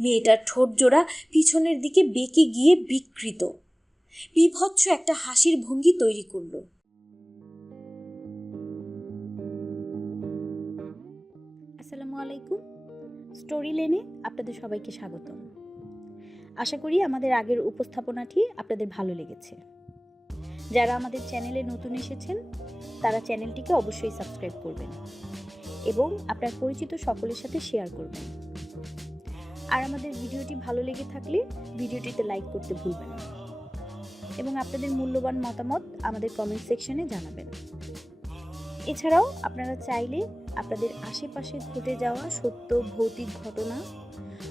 মেয়েটার ঠোঁট জোড়া পিছনের দিকে বেঁকে গিয়ে বিকৃত, বিভৎস একটা হাসির ভঙ্গি তৈরি করল। আসসালামু আলাইকুম। স্টোরি লেনে আপনাদের সবাইকে স্বাগতম। আশা করি আমাদের আগের উপস্থাপনাটি আপনাদের ভালো লেগেছে। যারা আমাদের চ্যানেলে নতুন এসেছেন তারা চ্যানেলটিকে অবশ্যই সাবস্ক্রাইব করবেন এবং আপনার পরিচিত সকলের সাথে শেয়ার করবেন। আর আমাদের ভিডিওটি ভালো লেগে থাকলে ভিডিওটিতে লাইক করতে ভুলবেন না এবং আপনাদের মূল্যবান মতামত আমাদের কমেন্ট সেকশনে জানাবেন। এছাড়াও আপনারা চাইলে আপনাদের আশেপাশে ঘটে যাওয়া সত্য ভৌতিক ঘটনা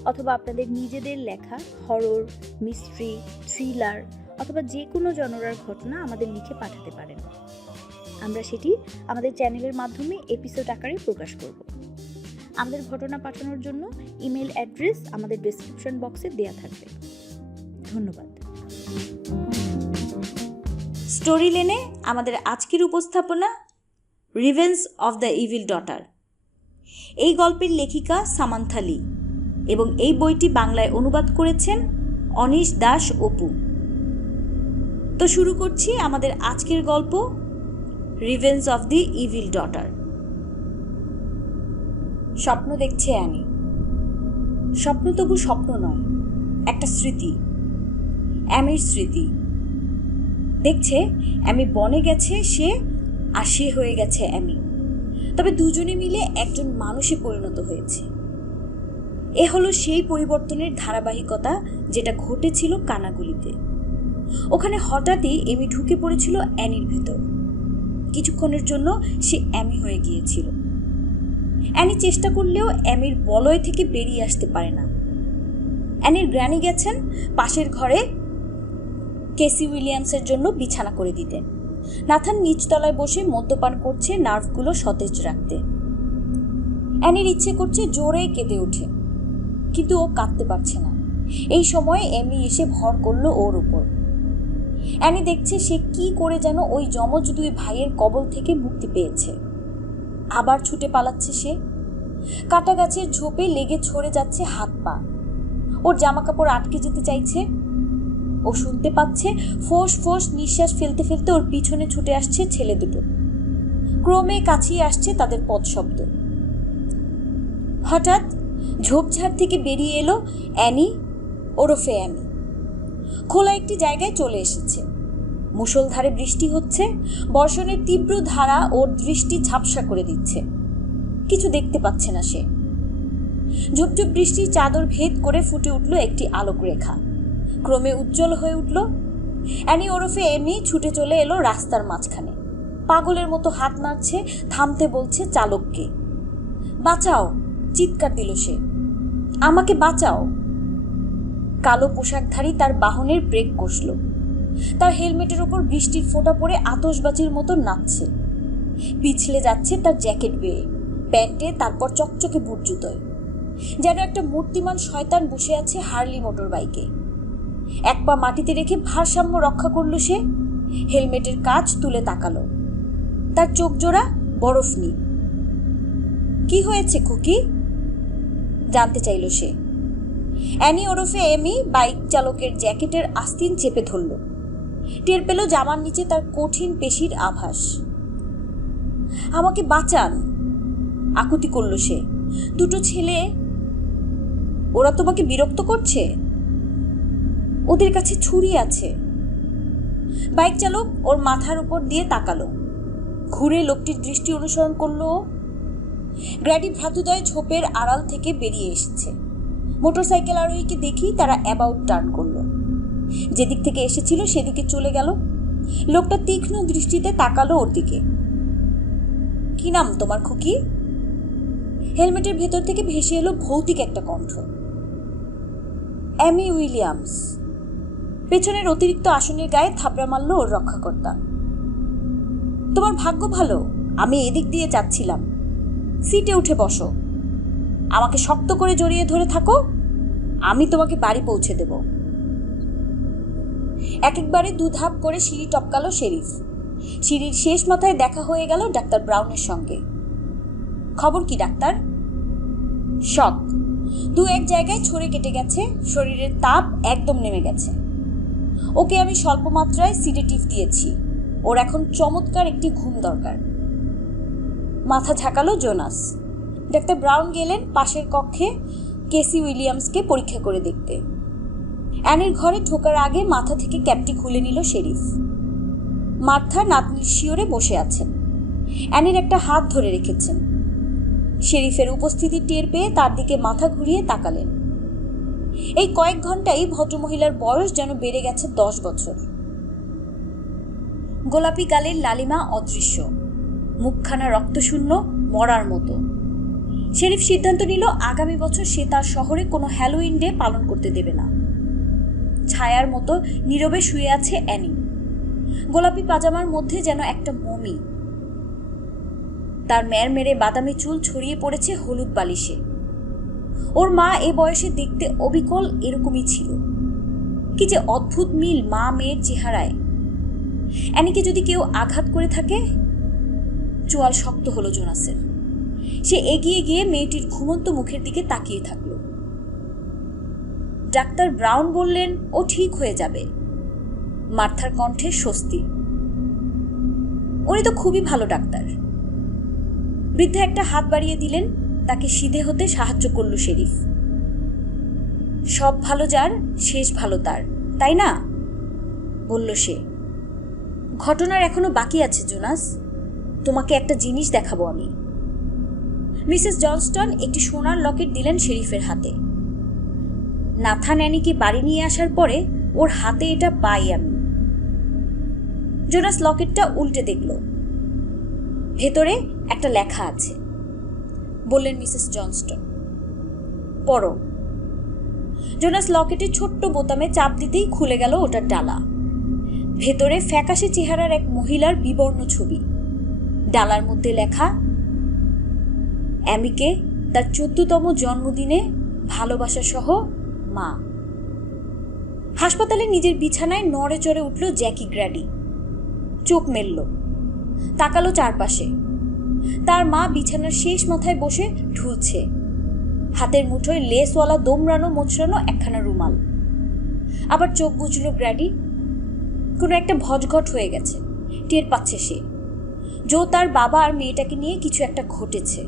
অথবা আপনাদের নিজেদের লেখা হরর, মিস্ট্রি, থ্রিলার অথবা যে কোনো জনরার ঘটনা আমাদের লিখে পাঠাতে পারেন। আমরা সেটি আমাদের চ্যানেলের মাধ্যমে এপিসোড আকারে প্রকাশ করব। আমাদের ঘটনা পাঠানোর জন্য ইমেল অ্যাড্রেস আমাদের ডেসক্রিপশন বক্সে দেয়া থাকবে। ধন্যবাদ। স্টোরি লেনে আমাদের আজকের উপস্থাপনা revenge of the evil daughter. এই গল্পের লেখিকা সামান্থা লি এবং এই বইটি বাংলায় অনুবাদ করেছেন অনিশ দাস অপু। তো শুরু করছি আমাদের আজকের গল্প revenge of the evil daughter. স্বপ্ন দেখছে অ্যানি। স্বপ্ন তবু স্বপ্ন নয়, একটা স্মৃতি, অ্যামির স্মৃতি। দেখছে অ্যামি বনে গেছে সে, আর সে হয়ে গেছে অ্যামি। তবে দুজনে মিলে একজন মানুষে পরিণত হয়েছে। এ হলো সেই পরিবর্তনের ধারাবাহিকতা যেটা ঘটেছিল কানাগুলিতে। ওখানে হঠাৎই এমি ঢুকে পড়েছিল অ্যানির ভেতর। কিছুক্ষণের জন্য সে অ্যামি হয়ে গিয়েছিল। অ্যানি চেষ্টা করলেও অ্যামির বলয় থেকে বেরিয়ে আসতে পারে না। অ্যানির গ্র্যানি গেছেন পাশের ঘরে কেসি উইলিয়ামসের জন্য বিছানা করে দিতেন। নাথান নিচতলায় বসে মদ্যপান করছে নার্ভগুলো সতেজ রাখতে। অ্যানির ইচ্ছে করছে জোরে কেঁদে ওঠে, কিন্তু ও কাঁদতে পারছে না। এই সময় এমি এসে ভর করলো ওর উপর। অ্যানি দেখছে সে কি করে যেন ওই যমজ দুই ভাইয়ের কবল থেকে মুক্তি পেয়েছে। আবার ছুটে পালাচ্ছে সে। কাটা গাছের ঝোপে লেগে ছড়ে যাচ্ছে হাত পা। ওর জামা কাপড় আটকে যেতে চাইছে। ও শুনতে পাচ্ছে ফোঁস ফোঁস নিঃশ্বাস ফেলতে ফেলতে ওর পিছনে ছুটে আসছে ছেলে দুটো। ক্রমে কাছিয়ে আসছে তাদের পদশব্দ। হঠাৎ ঝোপঝাড় থেকে বেরিয়ে এলো অ্যানি ওরফে অ্যামি। খোলা একটি জায়গায় চলে এসেছে। মুষলধারে বৃষ্টি হচ্ছে। বর্ষণের তীব্র ধারা ওর দৃষ্টি ঝাপসা করে দিচ্ছে। কিছু দেখতে পাচ্ছে না সে। ঝুপঝুপ বৃষ্টির চাদর ভেদ করে ফুটে উঠল একটি আলোক রেখা। ক্রমে উজ্জ্বল হয়ে উঠল। অ্যানি ওরফে এমি ছুটে চলে এলো রাস্তার মাঝখানে। পাগলের মতো হাত নাড়ছে, থামতে বলছে চালককে। বাঁচাও, চিৎকার দিল সে। আমাকে বাঁচাও। কালো পোশাকধারী তার বাহনের ব্রেক কষল। তার হেলমেটের ওপর বৃষ্টির ফোঁটা পড়ে আতশবাজির মতো নাচছে। পিছলে যাচ্ছে তার জ্যাকেট বেয়ে, প্যান্টে, তারপর চকচকে বুট জুতোয়। যেন একটা মূর্তিমান শয়তান বসে আছে হার্লি মোটর বাইকে। এক পা মাটিতে রেখে ভারসাম্য রক্ষা করল সে। হেলমেটের কাঁচ তুলে তাকালো। তার চোখ জোড়া বরফ নীল। কি হয়েছে খুকি? জানতে চাইল সে। অ্যানি ওরফে এমি বাইক চালকের জ্যাকেটের আস্তিন চেপে ধরল। টের পেল জামার নিচে তার কঠিন পেশির আভাস। আমাকে বাঁচান, আকুতি করল সে। দুটো ছেলে, ওরা তোমাকে বিরক্ত করছে। ওদের কাছে ছুরি আছে। বাইক চালক ওর মাথার উপর দিয়ে তাকালো। ঘুরে লোকটির দৃষ্টি অনুসরণ করলো। গ্র্যাডি ভ্রাতুদয় ঝোপের আড়াল থেকে বেরিয়ে এসেছে। মোটরসাইকেল আরোহীকে দেখি তারা অ্যাবাউট টার্ন করলো। যেদিক থেকে এসেছিল সেদিকে চলে গেল। লোকটা তীক্ষ্ণ দৃষ্টিতে তাকালো ওর দিকে। কি নাম তোমার খুকি? হেলমেটের ভেতর থেকে ভেসে এলো ভৌতিক একটা কণ্ঠ। অ্যামি উইলিয়ামস। পেছনের অতিরিক্ত আসনের গায়ে থাপড়া মারল ওর রক্ষাকর্তা। তোমার ভাগ্য ভালো, আমি এদিক দিয়ে যাচ্ছিলাম। সিটে উঠে বসো। আমাকে শক্ত করে জড়িয়ে ধরে থাকো, আমি তোমাকে বাড়ি পৌঁছে দেব। এক একবারে দুধাপ করে সিঁড়ি টপকালো শেরিফ। সিঁড়ির শেষ মাথায় দেখা হয়ে গেল ডাক্তার ব্রাউনের সঙ্গে। খবর কি ডাক্তার? শক। দু এক জায়গায় ছড়ে কেটে গেছে, শরীরের তাপ একদম নেমে গেছে। ওকে আমি স্বল্প মাত্রায় সিডেটিভ দিয়েছি, ওর এখন চমৎকার একটি ঘুম দরকার। মাথা ঝাঁকালো জোনাস। ডাক্তার ব্রাউন গেলেন পাশের কক্ষে কেসি উইলিয়ামসকে পরীক্ষা করে দেখতে। অ্যানির ঘরে ঢোকার আগে মাথা থেকে ক্যাপটি খুলে নিল শেরিফ। মার্থা নাতনির শিওরে বসে আছেন, অ্যানির একটা হাত ধরে রেখেছেন। শেরিফের উপস্থিতি টের পেয়ে তার দিকে মাথা ঘুরিয়ে তাকালেন। এই কয়েক ঘন্টায় ভদ্রমহিলার বয়স যেন বেড়ে গেছে 10 বছর। গোলাপি গালের লালিমা অদৃশ্য, মুখখানা রক্তশূন্য, মরার মতো। শেরিফ সিদ্ধান্ত নিল আগামী বছর সে তার শহরে কোনো হ্যালোউইন ডে পালন করতে দেবে না। ছায়ার মতো নীরবে শুয়ে আছে অ্যানি, গোলাপি পাজামার মধ্যে যেন একটা মমি। তার মেরে বাদামি চুল ছড়িয়ে পড়েছে হলুদ বালিশে। ওর মা এ বয়সে দেখতে অবিকল এরকমই ছিল। কি যে অদ্ভুত মিল মা মেয়ের চেহারায়। অ্যানিকে যদি কেউ আঘাত করে থাকে। চোয়াল শক্ত হলো জোনাসের। সে এগিয়ে গিয়ে মেয়েটির ঘুমন্ত মুখের দিকে তাকিয়ে থাকল। ডাক্তার ব্রাউন বললেন ও ঠিক হয়ে যাবে। মার্থার কণ্ঠে স্বস্তি। উনি তো খুবই ভালো ডাক্তার। বৃদ্ধা একটা হাত বাড়িয়ে দিলেন, তাকে সিধে হতে সাহায্য করল শেরিফ। সব ভালো যার শেষ ভালো তার, তাই না? বলল সে। ঘটনার এখনো বাকি আছে জোনাস, তোমাকে একটা জিনিস দেখাবো আমি। মিসেস জনস্টন একটি সোনার লকেট দিলেন শেরিফের হাতে। নাথান অ্যানিকে বাড়ি নিয়ে আসার পরে ওর হাতে এটা পাই আমি। জোনাস লকেটটা উল্টে দেখল। ভেতরে একটা লেখা আছে। বললেন মিসেস জনস্টন, পড়ো। জোনাস লকেটের ছোট্ট বোতামে চাপ দিতেই খুলে গেল ওটার ডালা। ভেতরে ফ্যাকাশে চেহারার এক মহিলার বিবর্ণ ছবি। ডালার মধ্যে লেখা, অ্যামিকে তার 14তম জন্মদিনে ভালোবাসা সহ, মা। হাসপাতালে নিজের বিছানায় নড়ে চড়ে উঠল জ্যাকি গ্র্যাডি। চোখ মেলল, তাকালো চারপাশে। তার মা বিছানার শেষ মাথায় বসে ঢুলছে, হাতের মুঠোয় লেসওয়ালা দোমড়ানো মোচড়ানো একখানা রুমাল। আবার চোখ বুঝল গ্র্যাডি। কোনো একটা ভজঘট হয়ে গেছে, টের পাচ্ছে সে। তার বাবা আর মেয়েটাকে নিয়ে কিছু একটা ঘটেছে।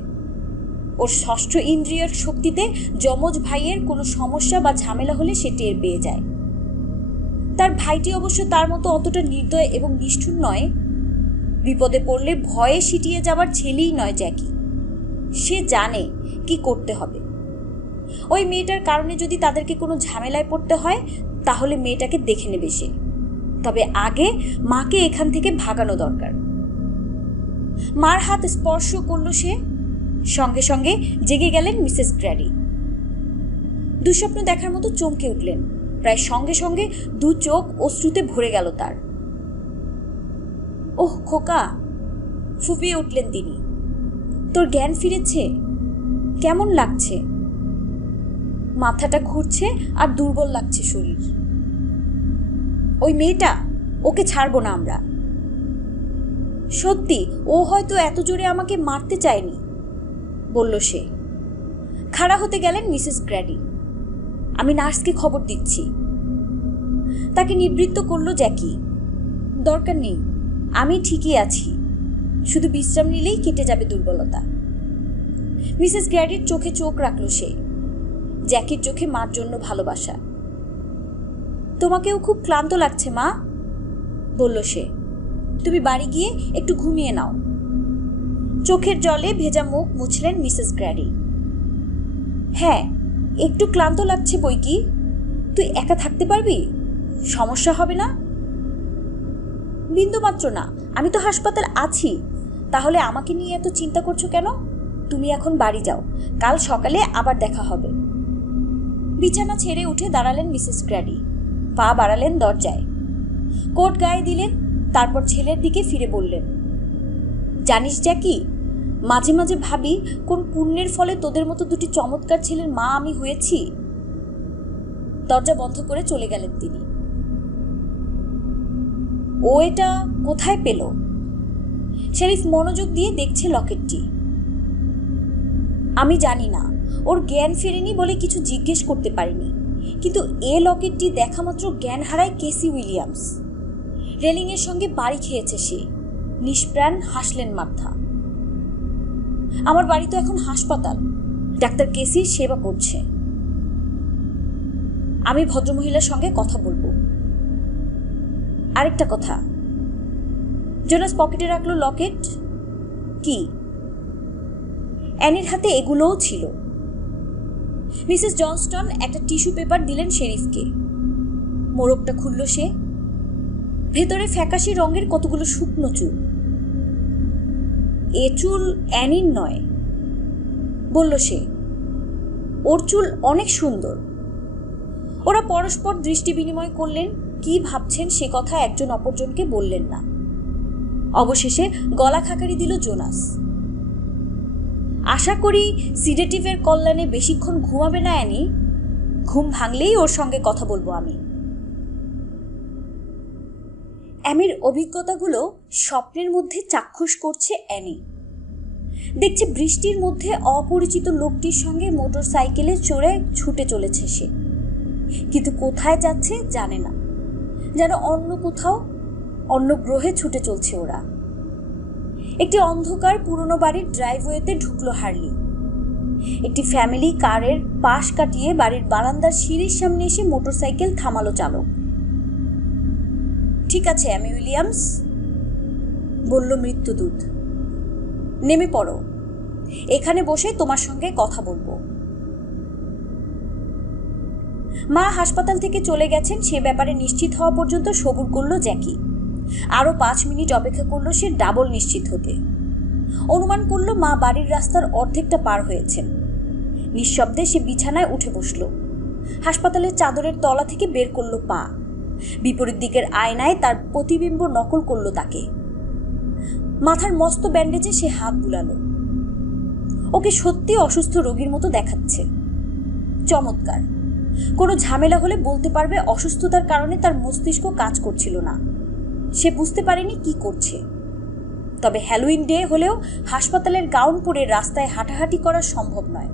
ওর ষষ্ঠ ইন্দ্রিয়ের শক্তিতে যমজ ভাইয়ের কোনো সমস্যা বা ঝামেলা হলে সে টের পেয়ে যায়। তার ভাইটি অবশ্য তার মতো অতটা নির্দয় এবং নিষ্ঠুর নয়। বিপদে পড়লে ভয়ে সিটিয়ে যাবার ছেলেই নয় জ্যাকি। সে জানে কি করতে হবে। ওই মেয়েটার কারণে যদি তাদেরকে কোনো ঝামেলায় পড়তে হয়, তাহলে মেয়েটাকে দেখে নেবে সে। তবে আগে মাকে এখান থেকে ভাগানো দরকার। মার হাত স্পর্শ করল সে। সঙ্গে সঙ্গে জেগে গেলেন মিসেস গ্র্যাডি। দুঃস্বপ্ন দেখার মতো চমকে উঠলেন। প্রায় সঙ্গে সঙ্গে দু চোখ অশ্রুতে ভরে গেল তার। ওহ খোকা, ফুপিয়ে উঠলেন তিনি। তোর জ্ঞান ফিরেছে? কেমন লাগছে? মাথাটা ঘুরছে আর দুর্বল লাগছে শরীর। ওই মেয়েটা, ওকে ছাড়বো না আমরা। সত্যি ও হয়তো এত জোরে আমাকে মারতে চায়নি, বলল সে। খাড়া হতে গেলেন মিসেস গ্র্যাডি। আমি নার্সকে খবর দিচ্ছি। তাকে নিবৃত্ত করল জ্যাকি। দরকার নেই, আমি ঠিকই আছি। শুধু বিশ্রাম নিলেই কেটে যাবে দুর্বলতা। মিসেস গ্র্যাডির চোখে চোখ রাখল সে। জ্যাকির চোখে মার জন্য ভালোবাসা। তোমাকেও খুব ক্লান্ত লাগছে মা, বলল সে। তুমি বাড়ি গিয়ে একটু ঘুমিয়ে নাও। চোখের জলে ভেজা মুখ মুছলেন মিসেস গ্র্যাডি। হ্যাঁ, একটু ক্লান্ত লাগছে বই কি। তুই একা থাকতে পারবি? সমস্যা হবে না? বিন্দুমাত্র না, আমি তো হাসপাতাল আছি। তাহলে আমাকে নিয়ে এত চিন্তা করছো কেন? তুমি এখন বাড়ি যাও, কাল সকালে আবার দেখা হবে। বিছানা ছেড়ে উঠে দাঁড়ালেন মিসেস গ্র্যাডি। পা বাড়ালেন দরজায়, কোট গায়ে দিলেন। তারপর ছেলের দিকে ফিরে বললেন, জানিস জ্যাকি, মাঝে মাঝে ভাবি কোন পুণ্যের ফলে তোদের মতো দুটি চমৎকার ছেলের মা আমি হয়েছি। দরজা বন্ধ করে চলে গেলেন তিনি। ও এটা কোথায় পেল? শেরিফ মনোযোগ দিয়ে দেখছে লকেটটি। আমি জানি না, ওর জ্ঞান ফেরেনি বলে কিছু জিজ্ঞেস করতে পারিনি, কিন্তু এ লকেটটি দেখা মাত্র জ্ঞান হারায় কেসি উইলিয়ামস। রেলিংয়ের সঙ্গে বাড়ি খেয়েছে সে। নিষ্প্রাণ হাসলেন মার্থা। আমার বাড়ি তো এখন হাসপাতাল, ডাক্তার কেসির সেবা করছে। আমি ভদ্রমহিলার সঙ্গে কথা বলবো। আরেকটা কথা, জোনাস পকেটে রাখলো লকেট। কি? অ্যানির হাতে এগুলোও ছিল। মিসেস জনস্টন একটা টিস্যু পেপার দিলেন শেরিফকে। মোড়কটা খুলল সে। ভেতরে ফ্যাকাশে রঙের কতগুলো শুকনো চুল। এ চুল অ্যানির নয়, বলল সে। ওর চুল অনেক সুন্দর। ওরা পরস্পর দৃষ্টি বিনিময় করলেন। কি ভাবছেন সে কথা একজন অপরজনকে বললেন না। অবশেষে গলা খাকারি দিল জোনাস। আশা করি সিডেটিভের কল্যাণে বেশিক্ষণ ঘুমাবে না অ্যানি। ঘুম ভাঙলেই ওর সঙ্গে কথা বলবো আমি। অ্যামির অভিজ্ঞতাগুলো স্বপ্নের মধ্যে চাক্ষুষ করছে অ্যানি। দেখছে বৃষ্টির মধ্যে অপরিচিত লোকটির সঙ্গে মোটর সাইকেলে চড়ে ছুটে চলেছে সে, কিন্তু কোথায় যাচ্ছে জানে না। যেন অন্য কোথাও, অন্য গ্রহে ছুটে চলছে ওরা। একটি অন্ধকার পুরনো বাড়ির ড্রাইভওয়েতে ঢুকলো হার্লি। একটি ফ্যামিলি কারের পাশ কাটিয়ে বাড়ির বারান্দার সিঁড়ির সামনে এসে মোটরসাইকেল থামালো চালক। ঠিক আছে অ্যামি উইলিয়ামস, বলল মৃত্যুদূত, নেমে পড়ো। এখানে বসে তোমার সঙ্গে কথা বলবো। মা হাসপাতাল থেকে চলে গেছেন সে ব্যাপারে নিশ্চিত হওয়া পর্যন্ত সবুর করলো জ্যাকি। আরো 5 মিনিট অপেক্ষা করলো সে ডাবল নিশ্চিত হতে। অনুমান করলো মা বাড়ির রাস্তার অর্ধেকটা পার হয়েছেন। নিঃশব্দে সে বিছানায় উঠে বসলো। হাসপাতালের চাদরের তলা থেকে বের করলো পা। বিপরীত দিকের আয়নায় তার প্রতিবিম্ব নকল করলো তাকে। মাথার মস্ত ব্যান্ডেজে সে হাত বুলালো। ওকে সত্যি অসুস্থ রোগীর মতো দেখাচ্ছে। চমৎকার। কোনো ঝামেলা হলে বলতে পারবে অসুস্থতার কারণে তার মস্তিষ্ক কাজ করছিল না। সে বুঝতে পারেনি কি করছে। তবে হ্যালোউইন ডে হলেও হাসপাতালের গাউন পরে রাস্তায় হাঁটাহাঁটি করা সম্ভব নয়।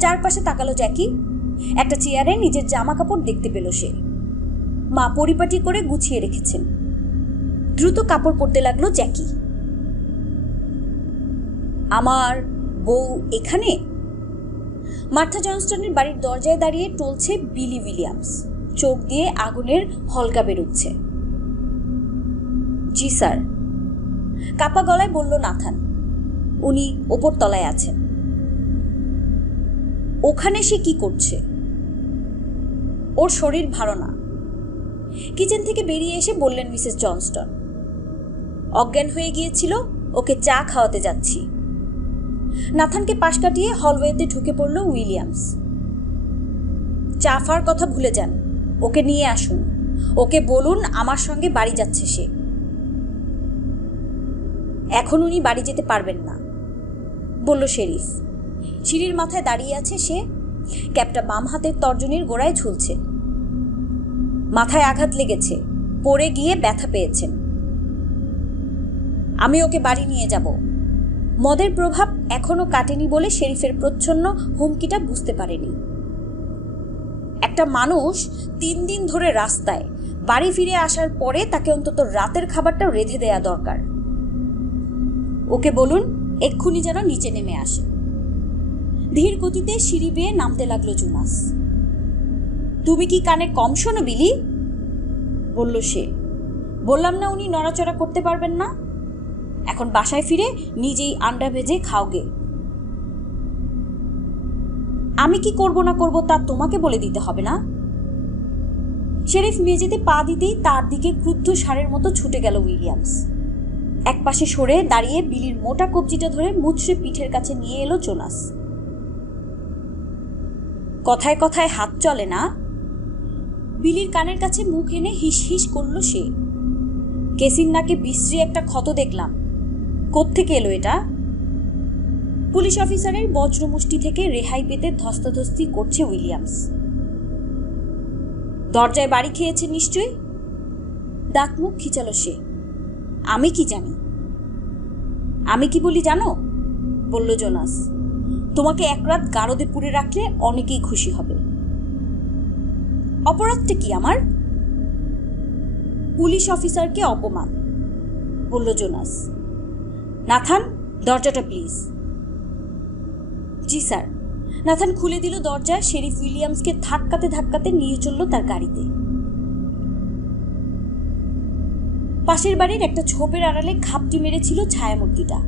চারপাশে তাকালো জ্যাকি। একটা চেয়ারে নিজের জামা কাপড় দেখতে পেল সে। মা পরিপাটি করে গুছিয়ে রেখেছেন। দ্রুত কাপড় পরতে লাগলো জ্যাকি। আমার বউ এখানে? মার্থা জনস্টনের বাড়ির দরজায় দাঁড়িয়ে টলছে বিলি উইলিয়ামস। চোখ দিয়ে আগুনের হলকা বেরোচ্ছে। জি স্যার, কাপা গলায় বলল নাথান। উনি ওপর তলায় আছেন। ওখানে সে কি করছে? ওর শরীর ভালো না। কিচেন থেকে বেরিয়ে এসে বললেন মিসেস জনস্টন, অজ্ঞান হয়ে গিয়েছিল, ওকে চা খাওয়াতে যাচ্ছি। নাথানকে পাশ কাটিয়ে হলওয়েতে ঢুকে পড়ল উইলিয়ামস। চা খাওয়ার কথা ভুলে যান, ওকে নিয়ে আসুন। ওকে বলুন আমার সঙ্গে বাড়ি যাচ্ছে সে। এখন উনি বাড়ি যেতে পারবেন না, বলল শেরিফ। সিঁড়ির মাথায় দাঁড়িয়ে আছে সে। ক্যাপটা বাম হাতের তর্জনীর গোড়ায় ঝুলছে। মাথায় আঘাত লেগেছে, পড়ে গিয়ে ব্যথা পেয়েছেন। আমি ওকে বাড়ি নিয়ে যাব। মদের প্রভাব এখনো কাটেনি বলে শেরিফের প্রচ্ছন্ন হুমকিটা বুঝতে পারেনি। একটা মানুষ 3 দিন ধরে রাস্তায়, বাড়ি ফিরে আসার পরে তাকে অন্তত রাতের খাবারটা রেঁধে দেয়া দরকার। ওকে বলুন এক্ষুনি যেন নিচে নেমে আসে। ধীর গতিতে সিঁড়ি বেয়ে নামতে লাগলো জোনাস। তুমি কি কানে কম শোনো বিলি? বলল সে। বললাম না উনি নড়াচড়া করতে পারবেন না। এখন বাসায় ফিরে নিজেই আন্ডা ভেজে খাওগে। আমি কি করব না করব তা তোমাকে বলে দিতে হবে না। শেরিফ মেঝেতে পা দিতেই তার দিকে ক্রুদ্ধ ষাঁড়ের মতো ছুটে গেল উইলিয়ামস। একপাশে সরে দাঁড়িয়ে বিলির মোটা কবজিটা ধরে মুচড়ে পিঠের কাছে নিয়ে এলো জোনাস। কথায় কথায় হাত চলে না। বিলির কানের কাছে মুখ এনে হিস হিস করল সে। কেসির নাকে বিশ্রী একটা ক্ষত দেখলাম। কোত্থেকে এলো এটা? পুলিশ অফিসারের বজ্রমুষ্টি থেকে রেহাই পেতে ধস্তাধস্তি করছে উইলিয়ামস। দরজায় বাড়ি খেয়েছে নিশ্চয়ই। দাঁত মুখ খিচালো সে। আমি কি জানি? আমি কি বলি জানো? বলল জোনাস। তোমাকে এক রাত গারদে পুরে রাখলে অনেকেই খুশি হবে। অপরাধটা কি আমার? পুলিশ অফিসারকে অপমান, বলল জোনাস। নাথান, দরজাটা প্লিজ। G sir. নাথান খুলে দিল দরজা। শেরিফ উইলিয়ামসকে ধাক্কাতে ধাক্কাতে নিয়ে চলল তার গাড়িতে। পাশের বাড়ির একটা ঝোপের আড়ালে ঘাপটি মেরেছিল ছায়ামূর্তিটা।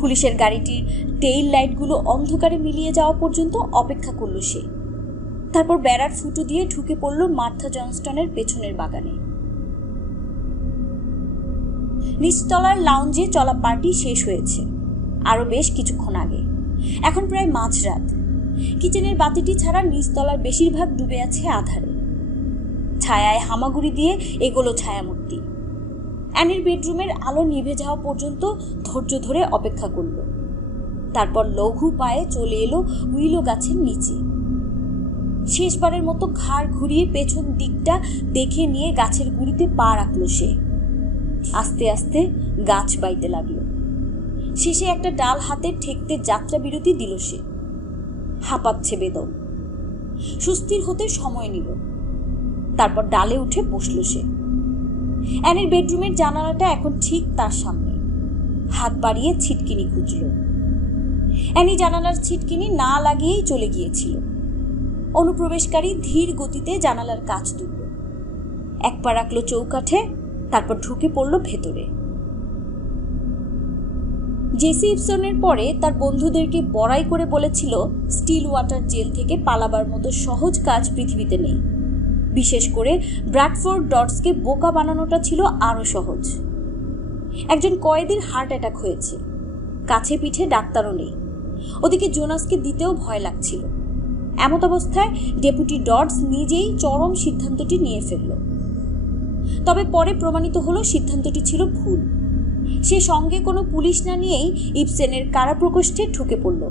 পুলিশের গাড়িটির টেইল লাইটগুলো অন্ধকারে মিলিয়ে যাওয়া পর্যন্ত অপেক্ষা করল সে। তারপর বেড়ার ফুটো দিয়ে ঢুকে পড়ল মার্থা জনস্টনের পেছনের বাগানে। নিচতলার লাউঞ্জে চলা পার্টি শেষ হয়েছে আরো বেশ কিছুক্ষণ আগে। এখন প্রায় মাঝরাত। কিচেনের বাতিটি ছাড়া নিচতলার বেশিরভাগ ডুবে আছে আধারে। ছায়ায় হামাগুড়ি দিয়ে এগোলো ছায়ামূর্তি। অ্যানির বেডরুমের আলো নিভে যাওয়া পর্যন্ত ধৈর্য ধরে অপেক্ষা করল। তারপর লঘু পায়ে চলে এলো উইলো গাছের নিচে। শেষবারের মতো ঘাড় ঘুরিয়ে পেছন দিকটা দেখে নিয়ে গাছের গুড়িতে পা রাখল সে। আস্তে আস্তে গাছ বাইতে লাগলো। শেষে একটা ডাল হাতে ঠেকতে যাত্রা বিরতি দিল সে। হাঁপাচ্ছে বেদম। সুস্থির হতে সময় নিল। তারপর ডালে উঠে বসল সে। অ্যানির বেডরুমের জানালাটা এখন ঠিক তার সামনে। হাত বাড়িয়ে ছিটকিনি খুঁজল। অ্যানি জানালার ছিটকিনি না লাগিয়েই চলে গিয়েছিল। অনুপ্রবেশকারী ধীর গতিতে জানালার কাচ তুলল। এক পা রাখল চৌকাঠে, তারপর ঢুকে পড়ল ভেতরে। জেসি ইপসনের পরে তার বন্ধুদেরকে বড়াই করে বলেছিল স্টিল ওয়াটার জেল থেকে পালাবার মতো সহজ কাজ পৃথিবীতে নেই। বিশেষ করে ব্র্যাডফোর্ড ডটসকে বোকা বানানোটা ছিল আরো সহজ। একজন কয়েদির হার্ট অ্যাটাক হয়েছে, কাছে পিঠে ডাক্তারও নেই। ওদিকে জোনাসকে দিতেও ভয় লাগছিল। এমত অবস্থায় ডেপুটি ডটস নিজেই চরম সিদ্ধান্তটি নিয়ে ফেলল। তবে পরে প্রমাণিত হলো সিদ্ধান্তটি ছিল ভুল। সে সঙ্গে কোনো পুলিশ না নিয়েই ইপসেনের কারাপ্রকোষ্ঠে ঢুকে পড়ল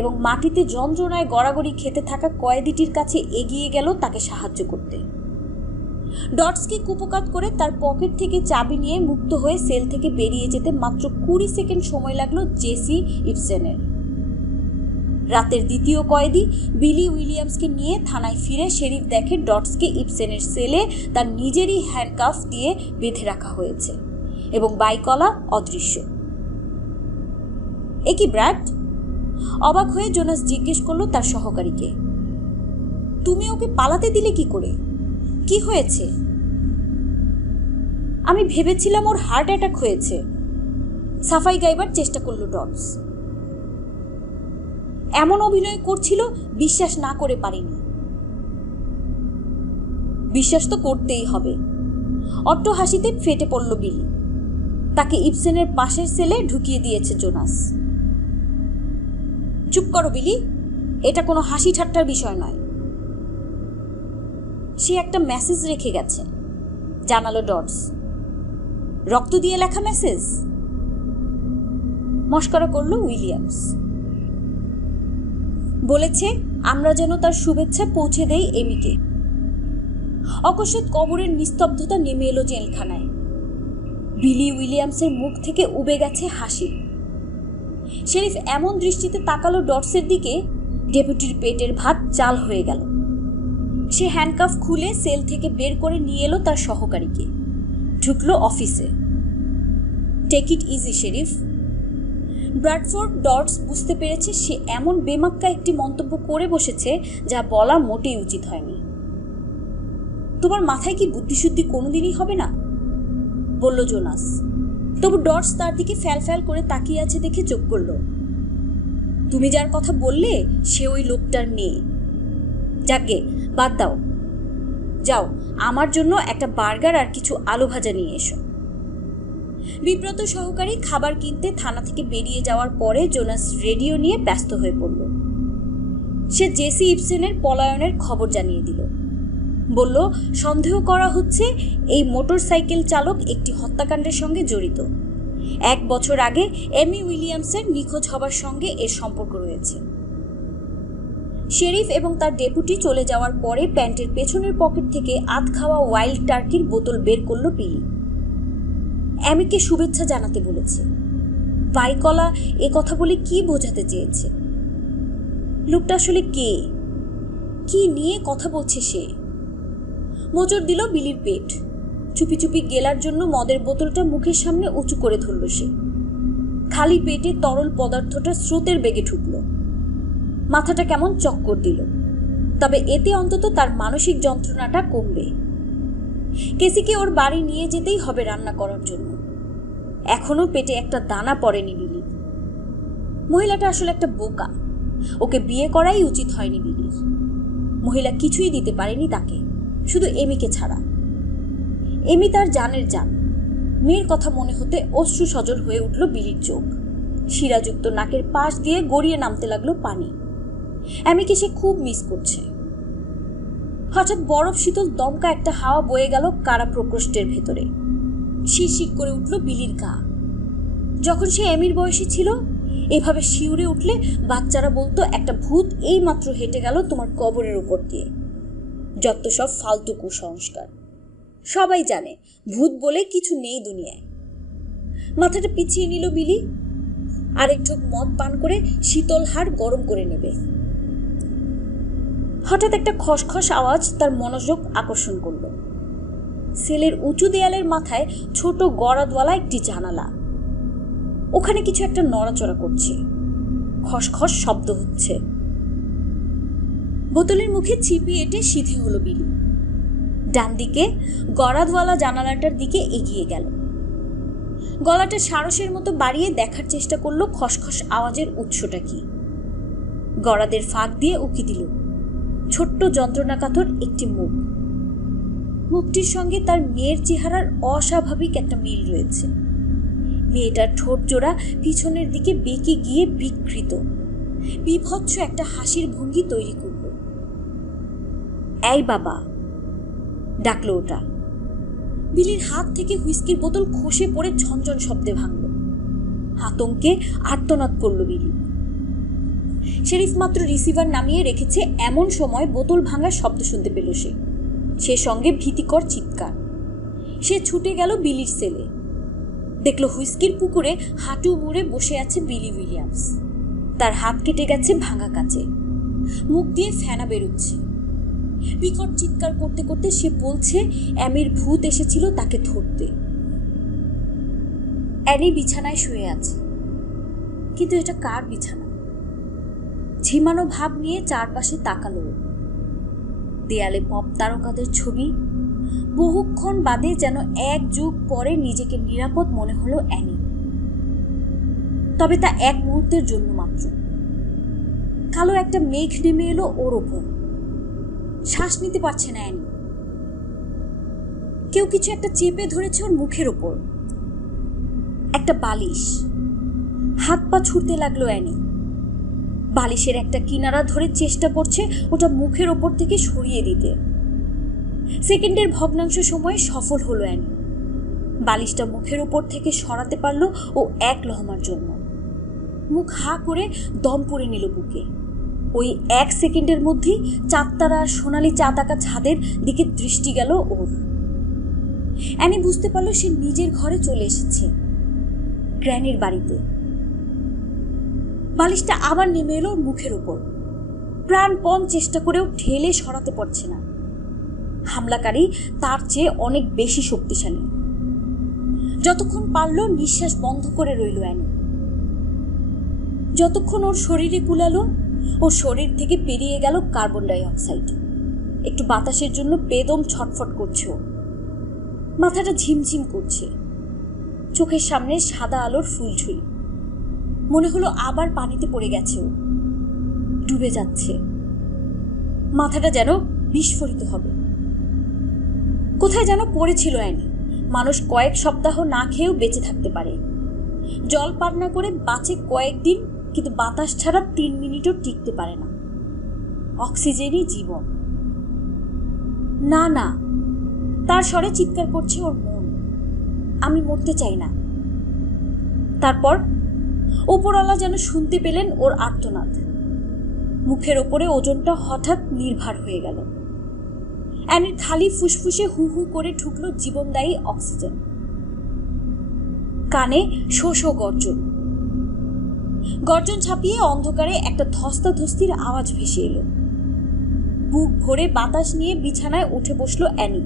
এবং মাটিতে যন্ত্রণায় গড়াগড়ি খেতে থাকা কয়েদিটির কাছে এগিয়ে গেল তাকে সাহায্য করতে। ডটসকে কুপকাত করে তার পকেট থেকে চাবি নিয়ে মুক্ত হয়ে সেল থেকে বেরিয়ে যেতে মাত্র 20 সেকেন্ড সময় লাগলো জেসি ইপসেনের। রাতের দ্বিতীয় কয়েদি বিলি উইলিয়ামসকে নিয়ে থানায় ফিরে শেরিফ দেখে ডটসকে ইপসেনের সেলে তার নিজেরই হ্যান্ডকাফ দিয়ে বেঁধে রাখা হয়েছে এবং বাইকলা অদৃশ্য। এ কি ব্র্যাড? অবাক হয়ে জোনাস জিজ্ঞেস করলো তার সহকারীকে, তুমি ওকে পালাতে দিলে কি করে? কি হয়েছে? আমি ভেবেছিলাম ওর হার্ট অ্যাটাক হয়েছে, সাফাই গাইবার চেষ্টা করলো ডটস। এমন অভিনয় করছিল বিশ্বাস না করে পারিনি। বিশ্বাস তো করতেই হবে। অট্ট হাসিতে ফেটে পড়ল বিলি। তাকে ইপসেনের পাশের সেলে ঢুকিয়ে দিয়েছে জোনাস। চুপ করো বিলি, এটা কোনো হাসি ঠাট্টার বিষয় নয়। সে একটা মেসেজ রেখে গেছে, জানালো ডটস। রক্ত দিয়ে লেখা মেসেজ? মস্করা করলো উইলিয়ামস। বলেছে আমরা যেন তার শুভেচ্ছা পৌঁছে দেই এমিকে। অকস্মাৎ কবরের নিস্তব্ধতা নেমে এলো জেলখানায়। বিলি উইলিয়ামসের মুখ থেকে উবে গেছে হাসি। শেরিফ এমন দৃষ্টিতে তাকালো ডটসের দিকে, ডেপুটির পেটের ভাত চাল হয়ে গেল। সে হ্যান্ডকাফ খুলে সেল থেকে বের করে নিয়ে এলো তার সহকারীকে। ঢুকলো অফিসে। Take it easy sheriff. Bradford ডটস বুঝতে পেরেছে সে এমন বেমাক্কা একটি মন্তব্য করে বসেছে যা বলা মোটেই উচিত হয়নি। তোমার মাথায় কি বুদ্ধিশুদ্ধি কোনোদিনই হবে না? বলল জোনাস। তবু ডটস তার দিকে ফ্যাল ফ্যাল করে তাকিয়ে আছে দেখে চোখ করল। তুমি যার কথা বললে সে ওই লোকটার মেয়ে। যাকগে, বাদ দাও। যাও, আমার জন্য একটা বার্গার আর কিছু আলু ভাজা নিয়ে এসো। বিব্রত সহকারী খাবার কিনতে থানা থেকে বেরিয়ে যাওয়ার পরে জোনাস রেডিও নিয়ে ব্যস্ত হয়ে পড়ল। সে জেসি ইপসেনের পলায়নের খবর জানিয়ে দিল। বলল সন্দেহ করা হচ্ছে এই মোটরসাইকেল চালক একটি হত্যাকাণ্ডের সঙ্গে জড়িত। 1 বছর আগে এমি উইলিয়ামসের নিখোঁজ হবার সঙ্গে এর সম্পর্ক রয়েছে। শেরিফ এবং তার ডেপুটি চলে যাওয়ার পরে প্যান্টের পেছনের পকেট থেকে আধ খাওয়া ওয়াইল্ড টার্কির বোতল বের করলো বিলি। এমিকে শুভেচ্ছা জানাতে বলেছে। বাইকলা এ কথা বলে কি বোঝাতে চেয়েছে? লোকটা আসলে কে, কি নিয়ে কথা বলছে সে? মোচড় দিল বিলির পেট। চুপি চুপি গেলার জন্য মদের বোতলটা মুখের সামনে উঁচু করে ধরল সে। খালি পেটে তরল পদার্থটা স্রোতের বেগে ঢুকল। মাথাটা কেমন চক্কর দিল, তবে এতে অন্তত তার মানসিক যন্ত্রণাটা কমবে। কেসিকে ওর বাড়ি নিয়ে যেতেই হবে রান্না করার জন্য। এখনো পেটে একটা দানা পড়েনি বিলির। মহিলাটা আসলে একটা বোকা, ওকে বিয়ে করাই উচিত হয়নি বিলির। মহিলা কিছুই দিতে পারেনি তাকে, শুধু এমিকে ছাড়া। এমি তার জানের জান। মেয়ের কথা মনে হতে অশ্রু সজল হয়ে উঠল বিলির চোখ। শিরাযুক্ত নাকের পাশ দিয়ে গড়িয়ে নামতে লাগলো পানি। এমিকে সে খুব মিস করছে। হঠাৎ বরফ শীতল দমকা একটা হাওয়া বয়ে গেল কারা প্রকোষ্ঠের ভেতরে। শিরশির করে উঠল বিলির গা। যখন সে এমির বয়সী ছিল, এভাবে শিউরে উঠলে বাচ্চারা বলতো একটা ভূত এই মাত্র হেঁটে গেল তোমার কবরের উপর দিয়ে। যত সব ফালতু কুসংস্কার। সবাই জানে ভূত বলে কিছু নেই দুনিয়ায়। মাথাটা পিছিয়ে নিল বিলি। আরেক ঢোক মদ পান করে শীতল হাড় গরম করে নেবে। হঠাৎ একটা খসখস আওয়াজ তার মনোযোগ আকর্ষণ করল। সেলের উঁচু দেয়ালের মাথায় ছোট গড়াদওয়ালা একটি জানালা। ওখানে কিছু একটা নড়াচড়া করছে, খসখস শব্দ হচ্ছে। বোতলের মুখে চিপি এঁটে সিধে হলো বিলি। ডান দিকে গড়াদওয়ালা জানালাটার দিকে এগিয়ে গেল। গলাটা সারসের মতো বাড়িয়ে দেখার চেষ্টা করলো খসখস আওয়াজের উৎসটা কি। গড়াদের ফাঁক দিয়ে উকি দিল ছোট্ট যন্ত্রণাকাতর একটি মুখ। মুখটির সঙ্গে তার মেয়ের চেহারার অস্বাভাবিক একটা মিল রয়েছে। মেয়েটার ঠোঁট জোড়া পিছনের দিকে বেঁকে গিয়ে বিকৃত, বিভৎস একটা হাসির ভঙ্গি তৈরি করল। এই বাবা, ডাকলো ওটা। বিলির হাত থেকে হুইস্কির বোতল খসে পড়ে ঝনঝন শব্দে ভাঙল। আতঙ্কে আর্তনাদ করল বিলি। শেরিফ মাত্র রিসিভার নামিয়ে রেখেছে এমন সময় বোতল ভাঙার শব্দ শুনতে পেল সে সঙ্গে ভীতিকর চিৎকার। সে ছুটে গেল বিলির সেলে। দেখল হুইস্কির পুকুরে হাঁটু মুড়ে বসে আছে বিলি উইলিয়ামস। তার হাত কেটে গেছে ভাঙা কাচে, মুখ দিয়ে ফেনা বেরোচ্ছে। বিকট চিৎকার করতে করতে সে বলছে অ্যামির ভূত এসেছিল তাকে ধরতে। অ্যানি বিছানায় শুয়ে আছে, কিন্তু এটা কার বিছানা? ঝিমানো ভাব নিয়ে চারপাশে তাকালো। দেয়ালে পপ তারকাদের ছবি। বহুক্ষণ বাদে যেন এক যুগ পরে নিজেকে নিরাপদ মনে হলো অ্যানি। তবে তা এক মুহূর্তের জন্য মাত্র। কালো একটা মেঘ নেমে এলো ওর ওপর। শ্বাস নিতে পারছে না অ্যানি। কেউ কিছু একটা চেপে ধরেছে ওর মুখের ওপর, একটা বালিশ। হাত পা ছুটতে লাগলো অ্যানি। বালিশের একটা কিনারা ধরে চেষ্টা করছে ওটা মুখের ওপর থেকে সরিয়ে দিতে। সেকেন্ডের ভগ্নাংশ সময়ে সফল হলো অ্যানি। বালিশটা মুখের ওপর থেকে সরাতে পারলো ও এক লহমার জন্য। মুখ হা করে দম পড়ে নিল বুকে। ওই এক সেকেন্ডের মধ্যেই চাঁদতারা আর সোনালি চাঁদাকা ছাদের দিকে দৃষ্টি গেল ওর। অ্যানি বুঝতে পারলো সে নিজের ঘরে চলে এসেছে, গ্র্যানির বাড়িতে। বালিশটা আবার নেমে এলো মুখের ওপর। প্রাণপণ চেষ্টা করেও ঠেলে সরাতে পারছে না। হামলাকারী তার চেয়ে অনেক বেশি শক্তিশালী। যতক্ষণ পারল নিঃশ্বাস বন্ধ করে রইল অ্যানি। যতক্ষণ ওর শরীরে কুলালো, ওর শরীর থেকে পেরিয়ে গেল কার্বন ডাই অক্সাইড। একটু বাতাসের জন্য বেদম ছটফট করছে ও। মাথাটা ঝিমঝিম করছে। চোখের সামনে সাদা আলোর ফুলঝুরি। মনে হলো আবার পানিতে পড়ে গেছে ও, ডুবে যাচ্ছে। মাথাটা যেন বিস্ফোরিত হবে। কোথায় যেন পড়েছিল অ্যানি। মানুষ কয়েক সপ্তাহ না খেয়েও বেঁচে থাকতে পারে, জল পান না করে বাঁচে কয়েকদিন, কিন্তু বাতাস ছাড়া 3 মিনিটও টিকতে পারে না। অক্সিজেনই জীবন। না না, তার স্বরে চিৎকার করছে ওর মন, আমি মরতে চাই না। তারপর ওপরওয়ালা যেন শুনতে পেলেন ওর আর্তনাদ। মুখের ওপরে ওজনটা হঠাৎ নির্ভর হয়ে গেল। অ্যানির খালি ফুসফুসে হু হু করে ঢুকলো জীবনদায়ী অক্সিজেন। কানে শো শো গর্জন। গর্জন ছাপিয়ে অন্ধকারে একটা ধস্তাধস্তির আওয়াজ ভেসে এলো। বুক ভরে বাতাস নিয়ে বিছানায় উঠে বসলো অ্যানি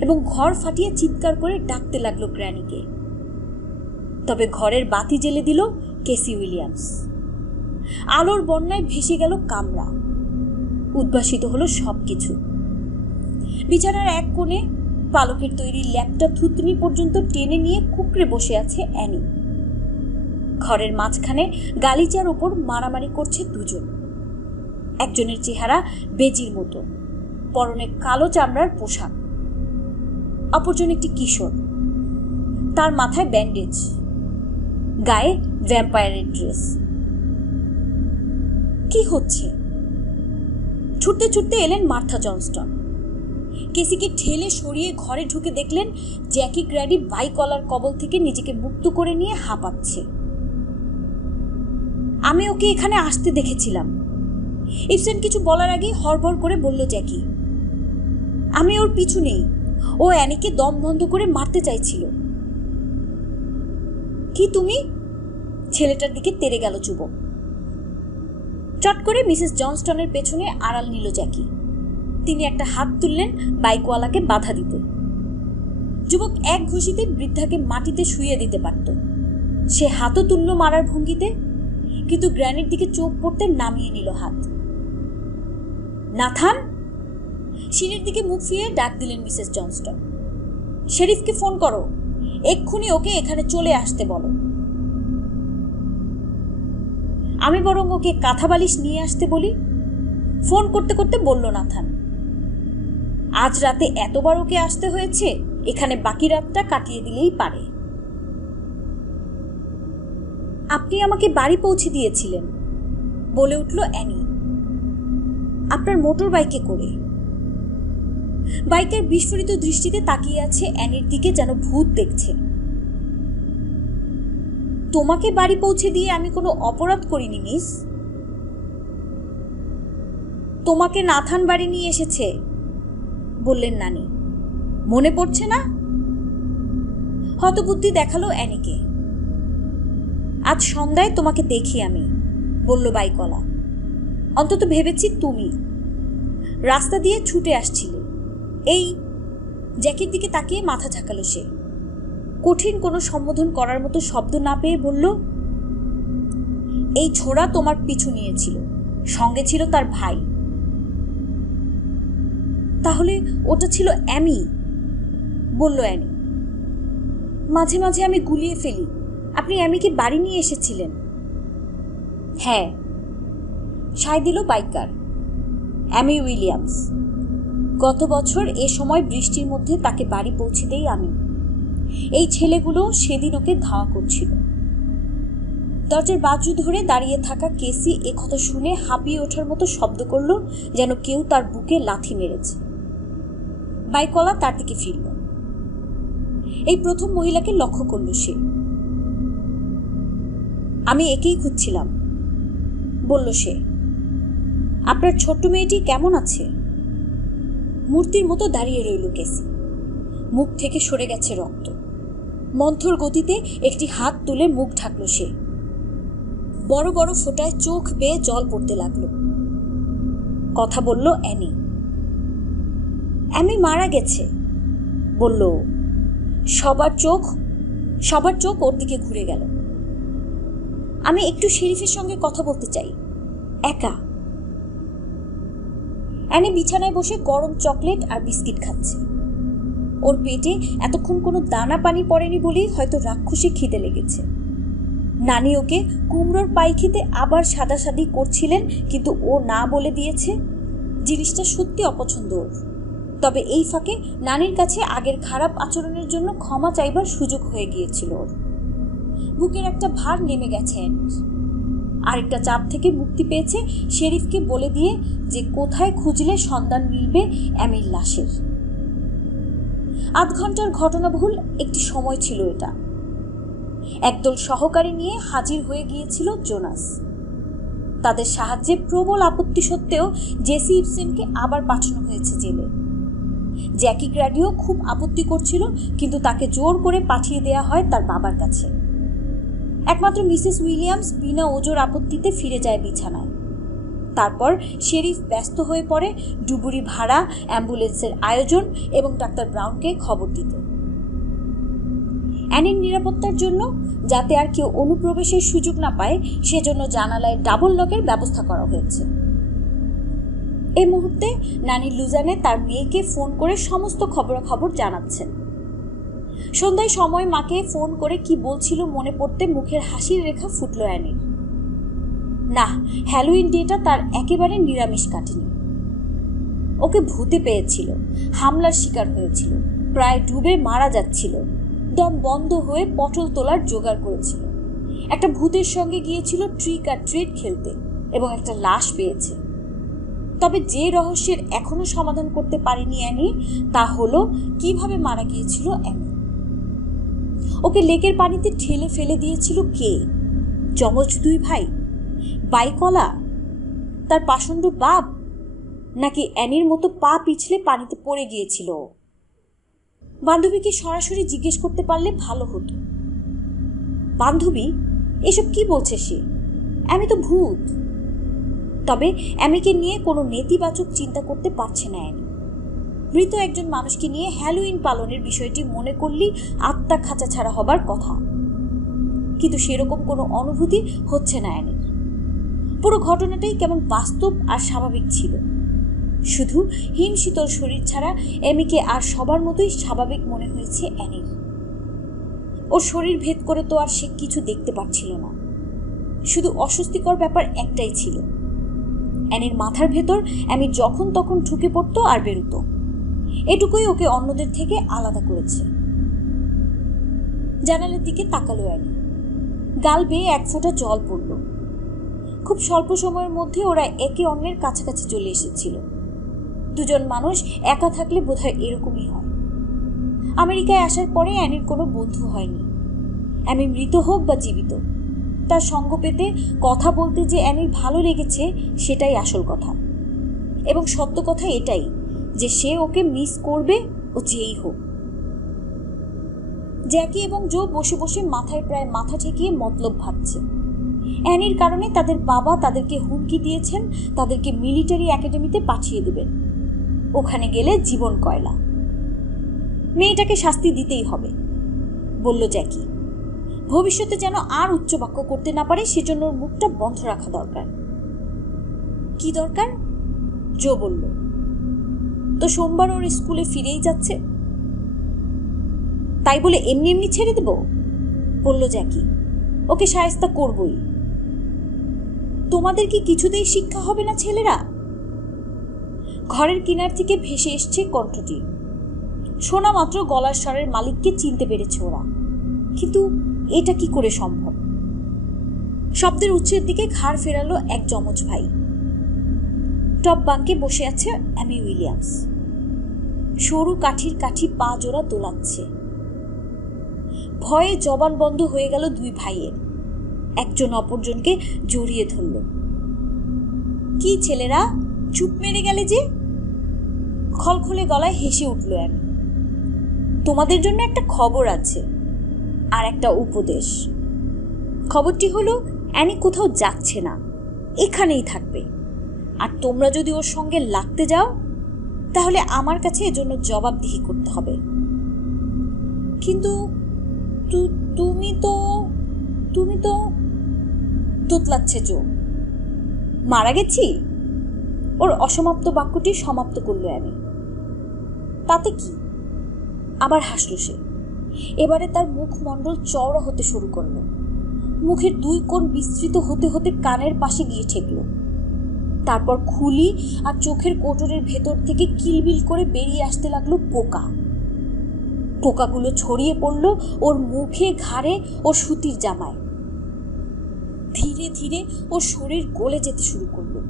এবং ঘর ফাটিয়ে চিৎকার করে ডাকতে লাগলো গ্র্যানিকে। তবে ঘরের বাতি জ্বেলে দিল কেসি উইলিয়ামস। আলোর বন্যায় ভেসে গেল কামরা, উদ্ভাসিত হলো সবকিছু। বিছানার এক কোণে পালকের তৈরি ল্যাপটা থুতনি পর্যন্ত টেনে নিয়ে কুকড়ে বসে আছে অ্যানি। ঘরের মাঝখানে গালিচার উপর মারামারি করছে দুজন। একজনের চেহারা বেজির মতো, পরনে কালো চামড়ার পোশাক। অপরজন একটি কিশোর, তার মাথায় ব্যান্ডেজ, গায়ে ভ্যাম্পায়ারের ড্রেস। কি হচ্ছে? ছুটতে ছুটতে এলেন মার্থা জনস্টন। কেসিকে ঠেলে সরিয়ে ঘরে ঢুকে দেখলেন জ্যাকি গ্র্যাডি বাইকলার কবল থেকে নিজেকে মুক্ত করে নিয়ে হাঁপাচ্ছে। আমি ওকে এখানে আসতে দেখেছিলাম। ইবসেন কিছু বলার আগেই হড়বড় করে বলল জ্যাকি, আমি ওর পিছু নেই। ও অ্যানিকে দম বন্ধ করে মারতে চাইছিল। কি তুমি? ছেলেটার দিকে তেড়ে গেল যুবক। চট করে মিসেস জনস্টনের পেছনে আড়াল নিল জ্যাকি। তিনি একটা হাত তুললেন বাইকওয়ালাকে বাধা দিতে। যুবক এক ঘুষিতে বৃদ্ধাকে মাটিতে শুইয়ে দিতে পারত। সে হাতও তুলল মারার ভঙ্গিতে, কিন্তু গ্র্যানির দিকে চোখ পড়তে নামিয়ে নিল হাত। নাথান! সিঁড়ির দিকে মুখ ফিরিয়ে ডাক দিলেন মিসেস জনস্টন। শেরিফকে ফোন করো, এক্ষুনি ওকে এখানে চলে আসতে বলো। আমি বরং ওকে কাঁথা বালিশ নিয়ে আসতে বলি, ফোন করতে করতে বলল নাথান। আজ রাতে এতবার ওকে আসতে হয়েছে, এখানে বাকি রাতটা কাটিয়ে দিলেই পারে। আপনি আমাকে বাড়ি পৌঁছে দিয়েছিলেন, বলে উঠল অ্যানি, আপনার মোটর বাইকে করে। বাইকের বিস্ফোরিত দৃষ্টিতে তাকিয়ে আছে অ্যানির দিকে, যেন ভূত দেখছে। তোমাকে বাড়ি পৌঁছে দিয়ে আমি কোনো অপরাধ করিনি মিস। তোমাকে নাথান বাড়ি নিয়ে এসেছে, বললেন নানি। মনে পড়ছে না? হতবুদ্ধি দেখালো অ্যানিকে। আজ সন্ধ্যায় তোমাকে দেখি আমি, বলল বাইকওয়ালা। অন্তত ভেবেছি তুমি রাস্তা দিয়ে ছুটে আসছিলে। এই জ্যাকির দিকে তাকিয়ে মাথা ঝাঁকালো সে। কঠিন কোনো সম্বোধন করার মতো শব্দ না পেয়ে বলল, এই ছোড়া তোমার পিছু নিয়েছিল, সঙ্গে ছিল তার ভাই। তাহলে ওটা ছিল অ্যামি, বলল অ্যানি। মাঝে মাঝে আমি গুলিয়ে ফেলি। আপনি অ্যামিকে বাড়ি নিয়ে এসেছিলেন? হ্যাঁ, সায় দিল বাইকার। অ্যামি উইলিয়ামস। গত বছর এ সময় বৃষ্টির মধ্যে তাকে বাড়ি পৌঁছে দেই আমি। এই ছেলেগুলো সেদিন ওকে ধাওয়া করছিল। দরজার বাজু ধরে দাঁড়িয়ে থাকা কেসি একথা শুনে হাঁপিয়ে ওঠার মতো শব্দ করল, যেন কেউ তার বুকে লাথি মেরেছে। বাইকওয়ালা তার দিকে ফিরল। এই প্রথম মহিলাকে লক্ষ্য করল সে। আমি একেই খুঁজছিলাম, বলল সে। আপনার ছোট্ট মেয়েটি কেমন আছে? মূর্তির মতো দাঁড়িয়ে রইল কেসি। মুখ থেকে সরে গেছে রক্ত। মন্থর গতিতে একটি হাত তুলে মুখ ঢাকল সে। বড় বড় ফোঁটায় চোখ বেয়ে জল পড়তে লাগলো। কথা বলল অ্যানি। অ্যামি মারা গেছে, বলল। সবার চোখ ওর দিকে ঘুরে গেল। আমি একটু শেরিফের সঙ্গে কথা বলতে চাই, একা। অ্যানি বিছানায় বসে গরম চকলেট আর বিস্কিট খাচ্ছে। ওর পেটে এতক্ষণ কোনো দানা পানি পড়েনি বলেই হয়তো রাক্ষসী খিদে লেগেছে। নানি ওকে কুমড়োর পাই খেতে আবার সাদাসাদি করছিলেন, কিন্তু ও না বলে দিয়েছে। জিনিসটা সত্যি অপছন্দ ওর। তবে এই ফাঁকে নানির কাছে আগের খারাপ আচরণের জন্য ক্ষমা চাইবার সুযোগ হয়ে গিয়েছিল ওর। বুকের একটা ভার নেমে গেছে। আরেকটা চাপ থেকে মুক্তি পেয়েছে শেরিফকে বলে দিয়ে যে কোথায় খুঁজলে সন্ধান মিলবে অ্যামির লাশের। আধ ঘন্টার ঘটনাবহুল একটি সময় ছিল এটা। একদল সহকারী নিয়ে হাজির হয়ে গিয়েছিল জোনাস। তাদের সাহায্যে প্রবল আপত্তি সত্ত্বেও জেসি ইবসেনকে আবার পাঠানো হয়েছে জেলে। জ্যাকি গ্র্যাডিও খুব আপত্তি করছিল, কিন্তু তাকে জোর করে পাঠিয়ে দেয়া হয় তার বাবার কাছে। একমাত্র মিসেস উইলিয়ামস বিনা ওজোর আপত্তিতে ফিরে যায় বিছানায়। তারপর শেরিফ ব্যস্ত হয়ে পড়ে ডুবুরি ভাড়া, অ্যাম্বুলেন্সের আয়োজন এবং ডাক্তার ব্রাউনকে খবর দিতে। অ্যানির নিরাপত্তার জন্য, যাতে আর কেউ অনুপ্রবেশের সুযোগ না পায়, সেজন্য জানালায় ডাবল লকের ব্যবস্থা করা হয়েছে। এই মুহূর্তে নানি লুজানে তার মেয়েকে ফোন করে সমস্ত খবরাখবর জানাচ্ছেন। সন্ধ্যায় সময় মাকে ফোন করে কি বলছিল মনে পড়তে মুখের হাসির রেখা ফুটল অ্যানির। না, হ্যালোইন ডেটা তার একেবারে নিরামিষ কাটেনি। ওকে ভূতে পেয়েছিল, হামলার শিকার হয়েছিল, প্রায় ডুবে মারা যাচ্ছিল, দম বন্ধ হয়ে পটল তোলার জোগাড় করেছিল, একটা ভূতের সঙ্গে গিয়েছিল ট্রিক আর ট্রিট খেলতে এবং একটা লাশ পেয়েছে। তবে যে রহস্যের এখনো সমাধান করতে পারেনি অ্যানি, তা হলো কিভাবে মারা গিয়েছিল অ্যানি। ওকে লেকের পানিতে ঠেলে ফেলে দিয়েছিল কে? যমজ দুই ভাই, বাইকলা, তার পাষণ্ড বাপ, নাকি অ্যানির মতো পা পিছলে পানিতে পড়ে গিয়েছিল? বান্ধবীকে সরাসরি জিজ্ঞেস করতে পারলে ভালো হতো। বান্ধবী, এসব কি বলছে সে? আমি তো ভূত। তবে অ্যামিকে নিয়ে কোনো নেতিবাচক চিন্তা করতে পারছে না অ্যানি। মৃত একজন মানুষকে নিয়ে হ্যালোইন পালনের বিষয়টি মনে করলেই আত্মা খাঁচা ছাড়া হবার কথা, কিন্তু সেরকম কোনো অনুভূতি হচ্ছে না অ্যানির। পুরো ঘটনাটাই কেমন বাস্তব আর স্বাভাবিক ছিল। শুধু হিমশীতল শরীর ছাড়া এমিকে আর সবার মতোই স্বাভাবিক মনে হয়েছে অ্যানির। ওর শরীর ভেদ করে তো আর সে কিছু দেখতে পাচ্ছিল না। শুধু অস্বস্তিকর ব্যাপার একটাই ছিল, অ্যানির মাথার ভেতর অ্যামি যখন তখন ঢুকে পড়তো আর বেরোতো। এটুকুই ওকে অন্যদের থেকে আলাদা করেছে। জানালার দিকে তাকালো অ্যানি। গাল বেয়ে এক ফোঁটা জল পড়ল। খুব স্বল্প সময়ের মধ্যে ওরা একে অন্যের কাছাকাছি চলে এসেছিল। দুজন মানুষ একা থাকলে বোধহয় এরকমই হয়। আমেরিকায় আসার পরে অ্যানির কোনো বন্ধু হয়নি। অ্যামি মৃত হোক বা জীবিত, তার সঙ্গ পেতে, কথা বলতে যে অ্যানির ভালো লেগেছে সেটাই আসল কথা। এবং সত্য কথা এটাই যে সে ওকে মিস করবে, ও যেই হোক। জ্যাকি এবং জো বসে বসে মাথায় প্রায় মাথা ঠেকিয়ে মতলব ভাবছে। অ্যানির কারণে তাদের বাবা তাদেরকে হুমকি দিয়েছেন তাদেরকে মিলিটারি একাডেমিতে পাঠিয়ে দেবেন। ওখানে গেলে জীবন কয়লা। মেয়েটাকে শাস্তি দিতেই হবে, বলল জ্যাকি। ভবিষ্যতে যেন আর উচ্চবাক্য করতে না পারে সেজন্য ওর মুখটা বন্ধ রাখা দরকার। কি দরকার? জো বলল। তো সোমবার ওর স্কুলে ফিরেই যাচ্ছে, তাই বলে এমনি এমনি ছেড়ে দেব? বলল জ্যাকি। ওকে শায়েস্তা করবই। তোমাদের কি কিছুতেই শিক্ষা হবে না ছেলেরা? ঘরের কিনার থেকে ভেসে এসছে কণ্ঠটি। শোনা মাত্র গলার স্বরের মালিককে চিনতে পেরেছে ওরা, কিন্তু এটা কি করে সম্ভব? শব্দের উৎসের দিকে ঘাড় ফেরালো এক যমজ ভাই। টপ বাঙ্কে বসে আছে অ্যামি উইলিয়ামস। সরু কাঠির কাঠি পা জোড়া দোলাচ্ছে। ভয়ে জবান বন্ধ হয়ে গেল দুই ভাইয়ের। একজন অপরজনকে জড়িয়ে ধরল। কি ছেলেরা, চুপ মেরে গেলে যে? খলখলে গলায় হেসে উঠল অ্যামি। তোমাদের জন্য একটা খবর আছে, আর একটা উপদেশ। খবরটি হলো অ্যানি কোথাও যাচ্ছে না, এখানেই থাকবে। আর তোমরা যদি ওর সঙ্গে লাগতে যাও তাহলে আমার কাছে এজন্য জবাবদিহি করতে হবে। কিন্তু তুমি তো তোতলাচ্ছে জো। মারা গেছি? ওর অসমাপ্ত বাক্যটি সমাপ্ত করলো অ্যানি। তাতে কি? আবার হাসল সে। এবারে তার মুখমণ্ডল চওড়া হতে শুরু করলো। মুখের দুই কোণ বিস্তৃত হতে হতে কানের পাশে গিয়ে ঠেকল। তারপর খুলি আর চোখের কোটরের ভেতর থেকে কিলবিল করে বেরিয়ে আসতে লাগলো পোকা। পোকাগুলো ছড়িয়ে পড়ল ওর মুখে, ঘাড়ে ও সুতির জামায়। ধীরে ধীরে ওর শরীর গলে যেতে শুরু করলো।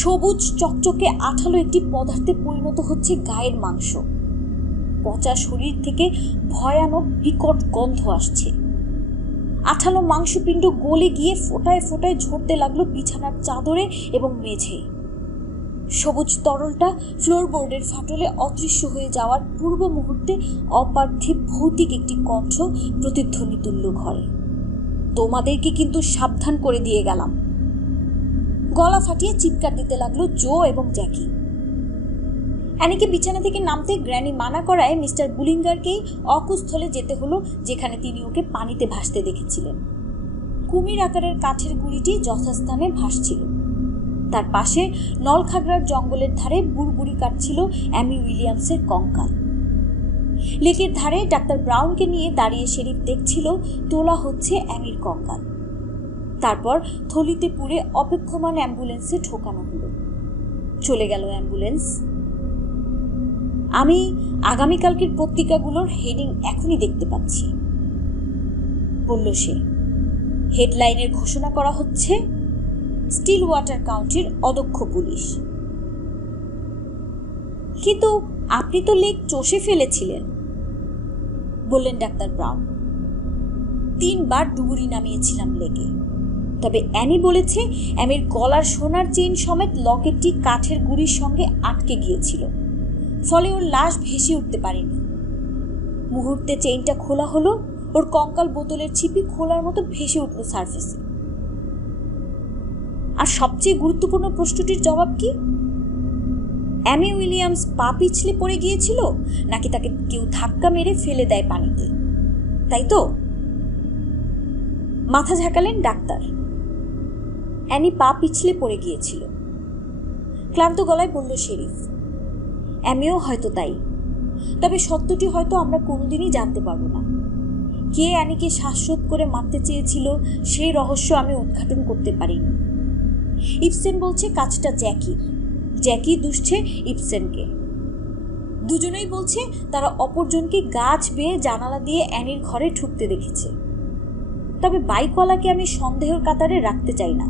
সবুজ চকচকে আঠালো একটি পদার্থে পরিণত হচ্ছে গায়ের মাংস। পচা শরীর থেকে ভয়ানক বিকট গন্ধ আসছে। আঠালো মাংসপিণ্ড গলে গিয়ে ফোটায় ফোটায় ঝরতে লাগলো বিছানার চাদরে এবং মেঝে। সবুজ তরলটা ফ্লোরবোর্ডের ফাটলে অদৃশ্য হয়ে যাওয়ার পূর্ব মুহূর্তে অপার্থিব ভৌতিক একটি কণ্ঠ প্রতিধ্বনি তুলল ঘরে। তোমাদেরকে কিন্তু সাবধান করে দিয়ে গেলাম। গলা ফাটিয়ে চিৎকার দিতে লাগলো জো এবং জ্যাকি। অ্যানিকে বিছানা থেকে নামতে গ্র্যানি মানা করায় মিস্টার বুলিঙ্গারকেই অকুস্থলে যেতে হলো, যেখানে তিনি ওকে পানিতে ভাসতে দেখেছিলেন। কুমির আকারের কাঠের গুঁড়িটি যথাস্থানে ভাসছিল। তার পাশে নলখাগড়ার জঙ্গলের ধারে বুড়বুড়ি কাটছিল অ্যামি উইলিয়ামসের কঙ্কাল। লেকের ধারে ডাক্তার ব্রাউনকে নিয়ে দাঁড়িয়ে শেরিফ দেখছিল তোলা হচ্ছে অ্যামির কঙ্কাল। তারপর থলিতে পুরে অপেক্ষমান অ্যাম্বুলেন্সে ঠোকানো হলো। চলে গেল অ্যাম্বুলেন্স। আমি আগামীকালকের পত্রিকাগুলোর হেডিং এখনই দেখতে পাচ্ছি, বলল সে। হেডলাইনের ঘোষণা করা হচ্ছে, স্টিল ওয়াটার কাউন্টির অদক্ষ পুলিশ। কিন্তু আপনি তো লেক চষে ফেলেছিলেন, বললেন ডাক্তার ব্রাউন। 3 বার ডুবুরি নামিয়েছিলাম লেকে। তবে অ্যানি বলেছে অ্যামির গলার সোনার চেইন সমেত লকেটটি কাঠের গুঁড়ির সঙ্গে আটকে গিয়েছিল, ফলে ওর লাশ ভেসে উঠতে পারেনি। মুহূর্তে চেইনটা খোলা হলো, ওর কঙ্কাল বোতলের ছিপি খোলার মতো ভেসে উঠল সারফেসে। আর সবচেয়ে গুরুত্বপূর্ণ প্রশ্নটির জবাব কি? অ্যামি উইলিয়ামস পা পিছলে পড়ে গিয়েছিল, নাকি তাকে কেউ ধাক্কা মেরে ফেলে দেয় পানিতে, তাই তো? মাথা ঝাঁকালেন ডাক্তার। অ্যানি পা পিছলে পড়ে গিয়েছিল, ক্লান্ত গলায় বলল শেরিফ। অ্যামিও হয়তো তাই। তবে সত্যটি হয়তো আমরা কোনোদিনই জানতে পারবো না। কে অ্যানিকে শ্বাসরোধ করে মারতে চেয়েছিল সেই রহস্য আমি উদ্ঘাটন করতে পারিনি। ইবসেন বলছে কাজটা জ্যাকির। জ্যাকি দুষছে ইবসেনকে। দুজনেই বলছে তারা অপরজনকে গাছ বেয়ে জানালা দিয়ে অ্যানির ঘরে ঢুকতে দেখেছে। তবে বাইকওয়ালাকে আমি সন্দেহের কাতারে রাখতে চাই না।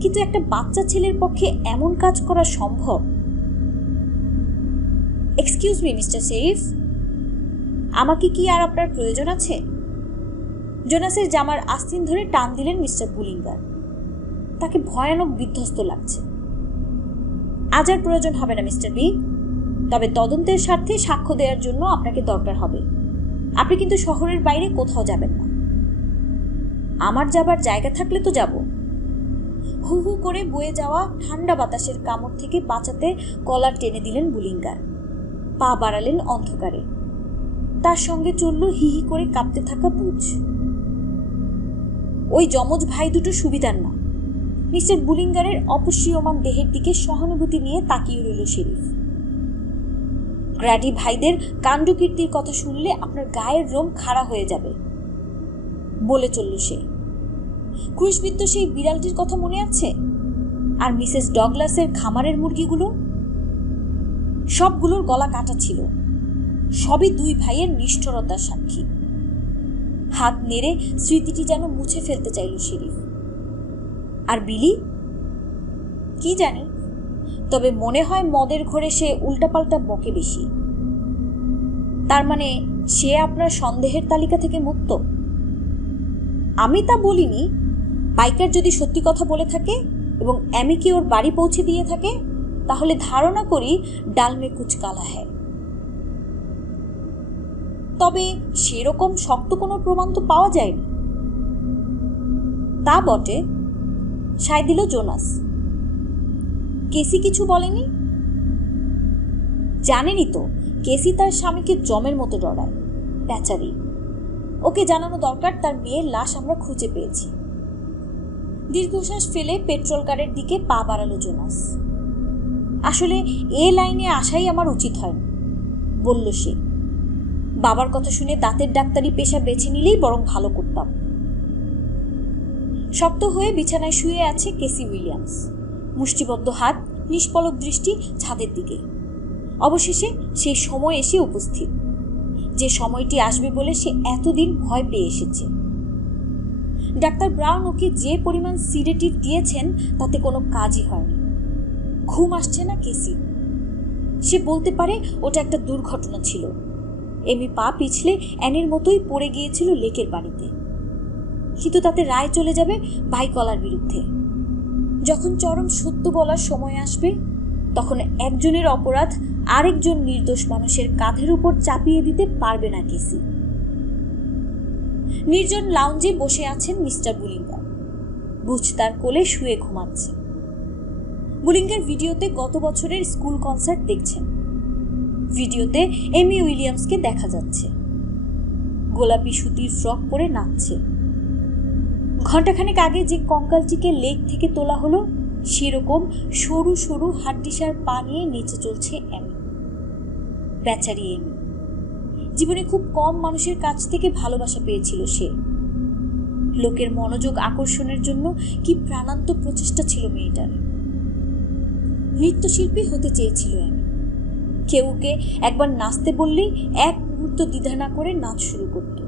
কিন্তু একটা বাচ্চা ছেলের পক্ষে এমন কাজ করা সম্ভব? এক্সকিউজ মি মিস্টার শেরিফ, আমাকে কি আর আপনার প্রয়োজন আছে? জোনাসের জামার আস্তিন ধরে টান দিলেন মিস্টার বুলিঙ্গার। তাকে ভয়ানক বিধ্বস্ত লাগছে। আজ আর প্রয়োজন হবে না মিস্টার বি। তবে তদন্তের স্বার্থে সাক্ষ্য দেওয়ার জন্য আপনাকে দরকার হবে। আপনি কিন্তু শহরের বাইরে কোথাও যাবেন না। আমার যাবার জায়গা থাকলে তো যাব। হু হু করে বয়ে যাওয়া ঠান্ডা বাতাসের কামড় থেকে বাঁচাতে কলার টেনে দিলেন বুলিঙ্গার। পা বাড়ালেন অন্ধকারে। তার সঙ্গে চলল হিহি করে কাঁপতে থাকা বুঝ। ওই যমজ ভাই দুটো সুবিধার না। মিস্টার বুলিঙ্গারের অপসীয়মান দেহের দিকে সহানুভূতি নিয়ে তাকিয়ে রইল শেরিফ। গ্র্যাডি ভাইদের কাণ্ডকীর্তির কথা শুনলে আপনার গায়ের রোম খাড়া হয়ে যাবে, বলে চলল সে। ক্রুশবিদ্ধ সেই বিড়ালটির কথা মনে আছে? আর মিসেস ডগলাসের খামারের মুরগিগুলো? সবগুলোর গলা কাটা ছিল। সবই 2 ভাইয়ের নিষ্ঠুরতার সাক্ষী। হাত নেড়ে স্মৃতিটি যেন মুছে ফেলতে চাইল শেরিফ। আর বিলি? কি জানি, তবে মনে হয় মদের ঘরে সে উল্টাপাল্টা বকে বেশি। তার মানে সে আপনার সন্দেহের তালিকা থেকে মুক্ত? আমি তা বলিনি। বাইকার যদি সত্যি কথা বলে থাকে এবং অ্যামিকে ওর বাড়ি পৌঁছে দিয়ে থাকে, তাহলে ধারণা করি ডালমে কুচ কালা হ্যায়। তবে সেরকম শক্ত কোনো প্রমাণ তো পাওয়া যায়নি। তা বটে, সায় দিল জোনাস। কেসি কিছু বলেনি? জানেনই তো, কেসি তার স্বামীকে জমের মতো ডরায়। বেচারি, ওকে জানানো দরকার তার মেয়ের লাশ আমরা খুঁজে পেয়েছি। দীর্ঘশ্বাস ফেলে পেট্রোল কারের দিকে পা বাড়ালো জোনাস। আসলে এ লাইনে আসাই আমার উচিত হয়নি, বলল সে। বাবার কথা শুনে দাঁতের ডাক্তারি পেশা বেছে নিলেই বরং ভালো করতাম। শক্ত হয়ে বিছানায় শুয়ে আছে কেসি উইলিয়ামস, মুষ্টিবদ্ধ হাত, নিষ্পলক দৃষ্টি ছাদের দিকে। অবশেষে সেই সময় এসে উপস্থিত, যে সময়টি আসবে বলে সে এতদিন ভয় পেয়ে এসেছে। ডাক্তার ব্রাউন ওকে যে পরিমাণ সিডেটিভ দিয়েছেন তাতে কোনো কাজই হয়নি। ঘুম আসছে না কেসি। সে বলতে পারে ওটা একটা দুর্ঘটনা ছিল। এমি পা পিছলে অ্যানির মতোই পড়ে গিয়েছিল লেকের পানিতে। কিন্তু তাতে রায় চলে যাবে বাইকওয়ালার বিরুদ্ধে। যখন চরম সত্য বলার সময় আসবে, তখন একজনের অপরাধ আরেকজন নির্দোষ মানুষের কাঁধের উপর চাপিয়ে দিতে পারবে না কেসি। নির্জন লাউঞ্জে বসে আছেন মিস্টার বুলিঙ্গার। বুচ তার কোলে শুয়ে ঘুমাচ্ছে। বুলিঙ্গার ভিডিওতে গত বছরের স্কুল কনসার্ট দেখছেন। ভিডিওতে এমি উইলিয়ামসকে দেখা যাচ্ছে, গোলাপি সুতির ফ্রক পরে নাচছে। ঘণ্টাখানেক আগে যে কঙ্কালটিকে লেক থেকে তোলা হলো, সেরকম সরু সরু হাড্ডিসার পা নিয়ে নেচে চলছে এমি। বেচারি এমি, জীবনে খুব কম মানুষের কাছ থেকে ভালোবাসা পেয়েছিল সে। লোকের মনোযোগ আকর্ষণের জন্য কি প্রাণান্ত প্রচেষ্টা ছিল মেয়েটার। নৃত্যশিল্পী হতে চেয়েছিল এমি। কেউকে একবার নাচতে বললেই এক মুহূর্ত দ্বিধা না করে নাচ শুরু করত।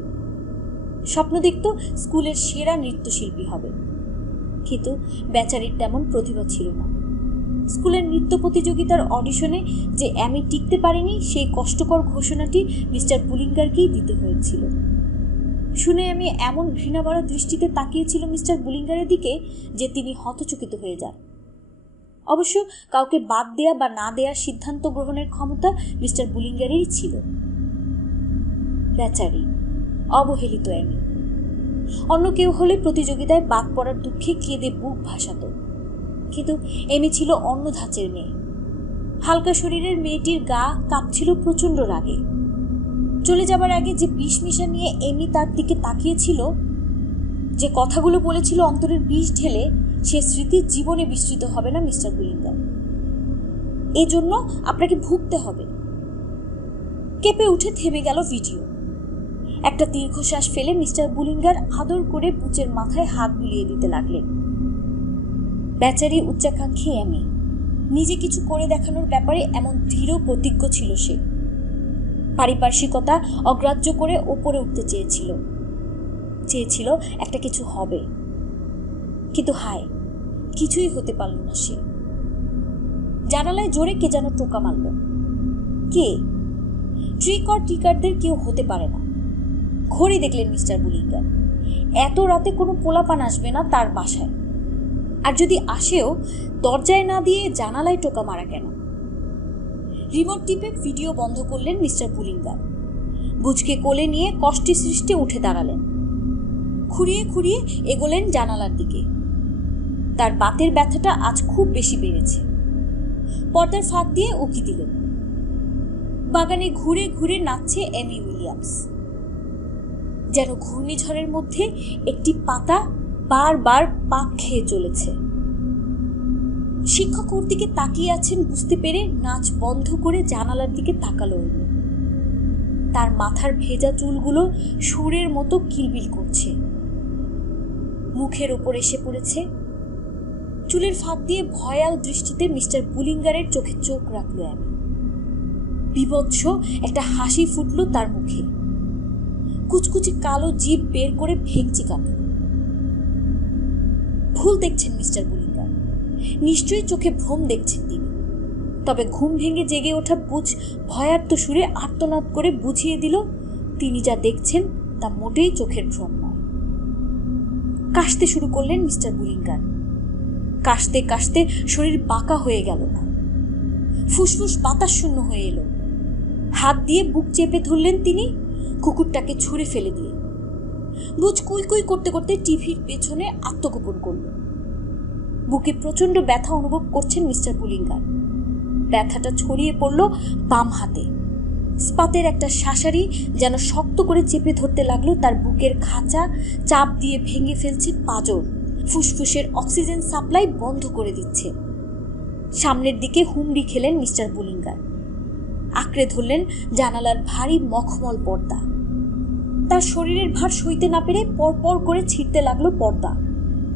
স্বপ্ন দেখত স্কুলের সেরা নৃত্যশিল্পী হবে, কিন্তু বেচারির তেমন প্রতিভা ছিল না। স্কুলের নৃত্য প্রতিযোগিতার অডিশনে যে এমি টিকতে পারেনি, সেই কষ্টকর ঘোষণাটি মিস্টার বুলিঙ্গারকেই দিতে হয়েছিল। শুনে আমি এমন ঘৃণাভরা দৃষ্টিতে তাকিয়েছিল মিস্টার বুলিঙ্গারের দিকে যে তিনি হতচকিত হয়ে যান। অবশ্য কাউকে বাদ দেয়া বা না দেয়ার সিদ্ধান্ত গ্রহণের ক্ষমতা মিস্টার বুলিঙ্গারেরই ছিল। বেচারি, অবহেলিত এমি। অন্য কেউ হলে প্রতিযোগিতায় বাদ পড়ার দুঃখে কেঁদে বুক ভাসাত, কিন্তু এমি ছিল অন্য ধাঁচের মেয়ে। হালকা শরীরের মেয়েটির গা কাঁপছিল প্রচন্ড রাগে। চলে যাবার আগে যে বিষ মিশা নিয়ে এমি তার দিকে তাকিয়েছিল, যে কথাগুলো বলেছিল অন্তরের বিষ ঢেলে, সে স্মৃতি জীবনে বিস্মৃত হবে না মিস্টার বুলিঙ্গার। এজন্য আপনাকে ভুগতে হবে। কেঁপে উঠে থেমে গেল ভিডিও। একটা দীর্ঘশ্বাস ফেলে মিস্টার বুলিঙ্গার আদর করে বুচের মাথায় হাত বুলিয়ে দিতে লাগলেন। বেচারি উচ্চাকাঙ্ক্ষী এমি, নিজে কিছু করে দেখানোর ব্যাপারে এমন দৃঢ় প্রতিজ্ঞ ছিল সে। পারিপার্শ্বিকতা অগ্রাহ্য করে ওপরে উঠতে চেয়েছিল একটা কিছু হবে, কিন্তু হায়, কিছুই হতে পারল না সে। জানালায় জোরে কে যেন টোকা মারল। কে? ট্রিক অর ট্রিকারদের কেউ হতে পারে না। ঘড়ি দেখলেন মিস্টার বুলিঙ্গার। এত রাতে কোনো পোলাপান আসবে না তার বাসায়, আর যদি আসেও দরজায় না দিয়ে জানালায় টোকা মারা কেন? রিমোট টিপে ভিডিও বন্ধ করলেন মিস্টার বুলিঙ্গার। বুঝকে কোলে নিয়ে কষ্টে সৃষ্টে উঠে দাঁড়ালেন। খুঁড়িয়ে খুঁড়িয়ে এগোলেন জানালার দিকে। তার বাতের ব্যথাটা আজ খুব বেশি বেড়েছে। পর্দার ফাঁক দিয়ে উকি দিলেন। বাগানে ঘুরে ঘুরে নাচছে এমি উইলিয়ামস। যেন ঘূর্ণিঝড়ের মধ্যে একটি পাতা বারবার পাক খেয়ে চলেছে। শিক্ষক ওর দিকে তাকিয়ে আছেন বুঝতে পেরে নাচ বন্ধ করে জানালার দিকে তাকালো। তার মাথার ভেজা চুলগুলো সুরের মতো কিলবিল করছে। মুখের ওপর এসে পড়েছে। চুলের ফাঁক দিয়ে ভয়াল দৃষ্টিতে মিস্টার বুলিঙ্গারের চোখে চোখ রাখলো আমি। বিভৎস একটা হাসি ফুটলো তার মুখে। কুচকুচি কালো জিভ বের করে ভেঙচি কাটল। ভুল দেখছেন মিস্টার বুলিঙ্গার, নিশ্চয়ই চোখে ভ্রম দেখছেন তিনি। তবে ঘুম ভেঙে জেগে ওঠা বুচ ভয়ার্ত সুরে আর্তনাদ করে বুঝিয়ে দিল তিনি যা দেখছেন তা মোটেই চোখের ভ্রম নয়। কাশতে শুরু করলেন মিস্টার বুলিঙ্গার। কাশতে কাশতে শরীর বাঁকা হয়ে গেল না, ফুসফুস বাতাস শূন্য হয়ে এলো। হাত দিয়ে বুক চেপে ধরলেন তিনি, কুকুরটাকে ছুঁড়ে ফেলে দিয়ে। বুচ কুই কুই করতে করতে টিভির পেছনে আত্মগোপন করল। বুকে প্রচন্ড ব্যথা অনুভব করছেন মিস্টার বুলিঙ্গার। ব্যথাটা ছড়িয়ে পড়ল বাম হাতে। স্পাতের একটা শাঁসারি যেন শক্ত করে চেপে ধরতে লাগলো তার বুকের খাঁচা, চাপ দিয়ে ভেঙে ফেলছে পাঁজর, ফুসফুসের অক্সিজেন সাপ্লাই বন্ধ করে দিচ্ছে। সামনের দিকে হুমড়ি খেলেন মিস্টার বুলিঙ্গার। আঁকড়ে ধরলেন জানালার ভারী মখমল পর্দা। তার শরীরের ভার সইতে না পেরে পরপর করে ছিঁড়তে লাগলো পর্দা।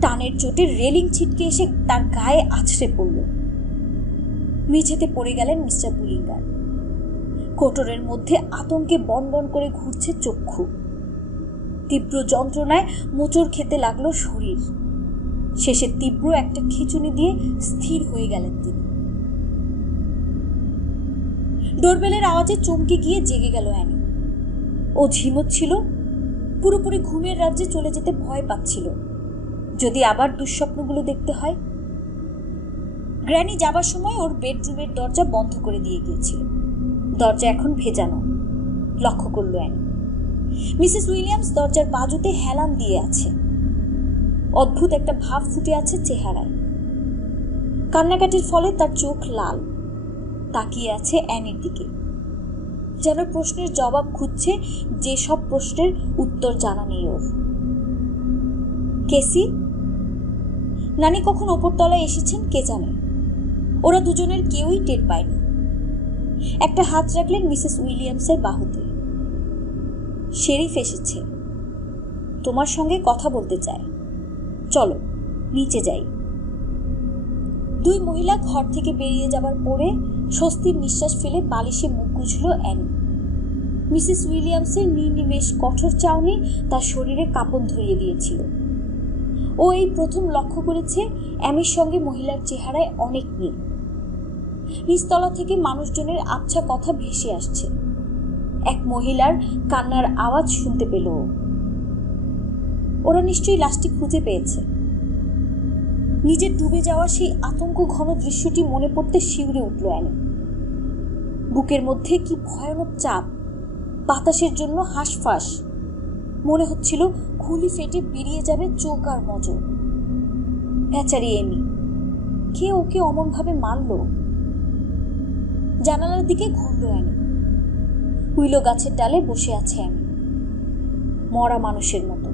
টানের চোটে রেলিং ছিটকে এসে তার গায়ে আছড়ে পড়ল। মেঝেতে পড়ে গেলেন মিস্টার বুলিঙ্গার। কোটরের মধ্যে আতঙ্কে বনবন করে ঘুরছে চক্ষু। তীব্র যন্ত্রণায় মোচড় খেতে লাগলো শরীর। শেষে তীব্র একটা খিঁচুনি দিয়ে স্থির হয়ে গেলেন তিনি। ডোরবেলের আওয়াজে চমকে গিয়ে জেগে গেল অ্যানি। ও ঝিমোচ্ছিল, পুরোপুরি ঘুমের রাজ্যে চলে যেতে ভয় পাচ্ছিল। যদি আবার দুঃস্বপ্নগুলো দেখতে হয়। গ্র্যানি যাবার সময় ওর বেডরুমের দরজা বন্ধ করে দিয়ে গিয়েছিল। দরজা এখন ভেজানো, লক্ষ্য করল অ্যানি। মিসেস উইলিয়ামস দরজার বাজুতে হেলান দিয়ে আছে। অদ্ভুত একটা ভাব ফুটে আছে চেহারায়। কান্নাকাটির ফলে তার চোখ লাল। তাকিয়ে আছে অ্যানির দিকে, যেন প্রশ্নের জবাব খুঁজছে, যেসব প্রশ্নের উত্তর জানা নেই ওর। কেসি, নানি কখন ওপরতলায় এসেছেন কে জানে। ওরা দুজনের কেউই টের পায়নি। একটা হাত রাখলেন মিসেস উইলিয়ামসের বাহুতে। শেরিফ এসেছে, তোমার সঙ্গে কথা বলতে চায়, চলো নিচে যাই। দুই মহিলা ঘর থেকে বেরিয়ে যাবার পরে স্বস্তির নিঃশ্বাস ফেলে বালিশে মুখ গুজল অ্যানি। মিসেস উইলিয়ামসের নির্নিমেষ কঠোর চাউনি তার শরীরে কাঁপন ধরিয়ে দিয়েছিল। ও এই প্রথম লক্ষ্য করেছে অ্যামির সঙ্গে মহিলার চেহারায় অনেক মিল। নিচতলা থেকে মানুষজনের আবছা কথা ভেসে আসছে। এক মহিলার কান্নার আওয়াজ শুনতে পেল। ওরা নিশ্চয়ই লাশটি খুঁজে পেয়েছে। নিজের ডুবে যাওয়া সেই আতঙ্ক ঘন দৃশ্যটি মনে পড়তে শিউরে উঠল অ্যানি। বুকের মধ্যে কি ভয়ানক চাপ, বাতাসের জন্য হাঁসফাঁস। মনে হচ্ছিল খুলি ফেটে বেরিয়ে যাবে চোখ আর মজো। বেচারি এমি, কে ওকে অমনভাবে মারল? জানালার দিকে ঘুরল অ্যানি। উইলো গাছের ডালে বসে আছে অ্যামি, মরা মানুষের মতো।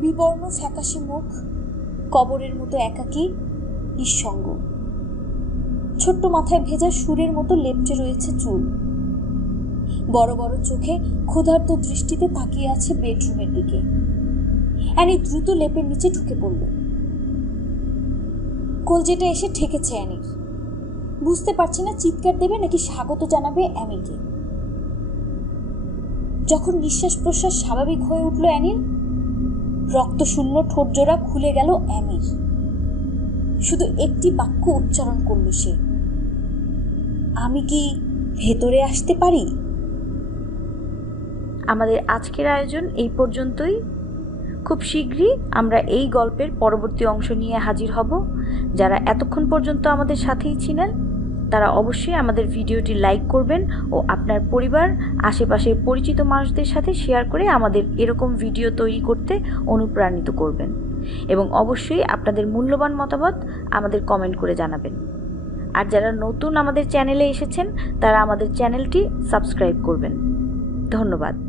বিবর্ণ ফ্যাকাশে মুখ, কবরের মতো একাকী, নিঃসঙ্গ। ছোট্ট মাথায় ভেজা সুরের মতো লেপ্টে রয়েছে চুল। বড় বড় চোখে ক্ষুধার্ত দৃষ্টিতে তাকিয়ে আছে বেডরুমের দিকে। অ্যানি দ্রুত লেপের নিচে ঢুকে পড়ল। কলজেটা এসে ঠেকেছে অ্যানির। বুঝতে পারছে না চিৎকার দেবে নাকি স্বাগত জানাবে অ্যামিকে। যখন নিঃশ্বাস প্রশ্বাস স্বাভাবিক হয়ে উঠল অ্যানির, রক্তশূন্য ঠোঁটজোড়া খুলে গেল অ্যামির। শুধু একটি বাক্য উচ্চারণ করল সে, আমি কি ভেতরে আসতে পারি? আমাদের আজকের আয়োজন এই পর্যন্তই। খুব শীঘ্রই আমরা এই গল্পের পরবর্তী অংশ নিয়ে হাজির হব। যারা এতক্ষণ পর্যন্ত আমাদের সাথেই ছিলেন তারা অবশ্যই আমাদের ভিডিওটি লাইক করবেন ও আপনার পরিবার, আশেপাশের পরিচিত মানুষদের সাথে শেয়ার করে আমাদের এরকম ভিডিও তৈরি করতে অনুপ্রাণিত করবেন। এবং অবশ্যই আপনাদের মূল্যবান মতামত আমাদের কমেন্ট করে জানাবেন। আর যারা নতুন আমাদের চ্যানেলে এসেছেন তারা আমাদের চ্যানেলটি সাবস্ক্রাইব করবেন। ধন্যবাদ।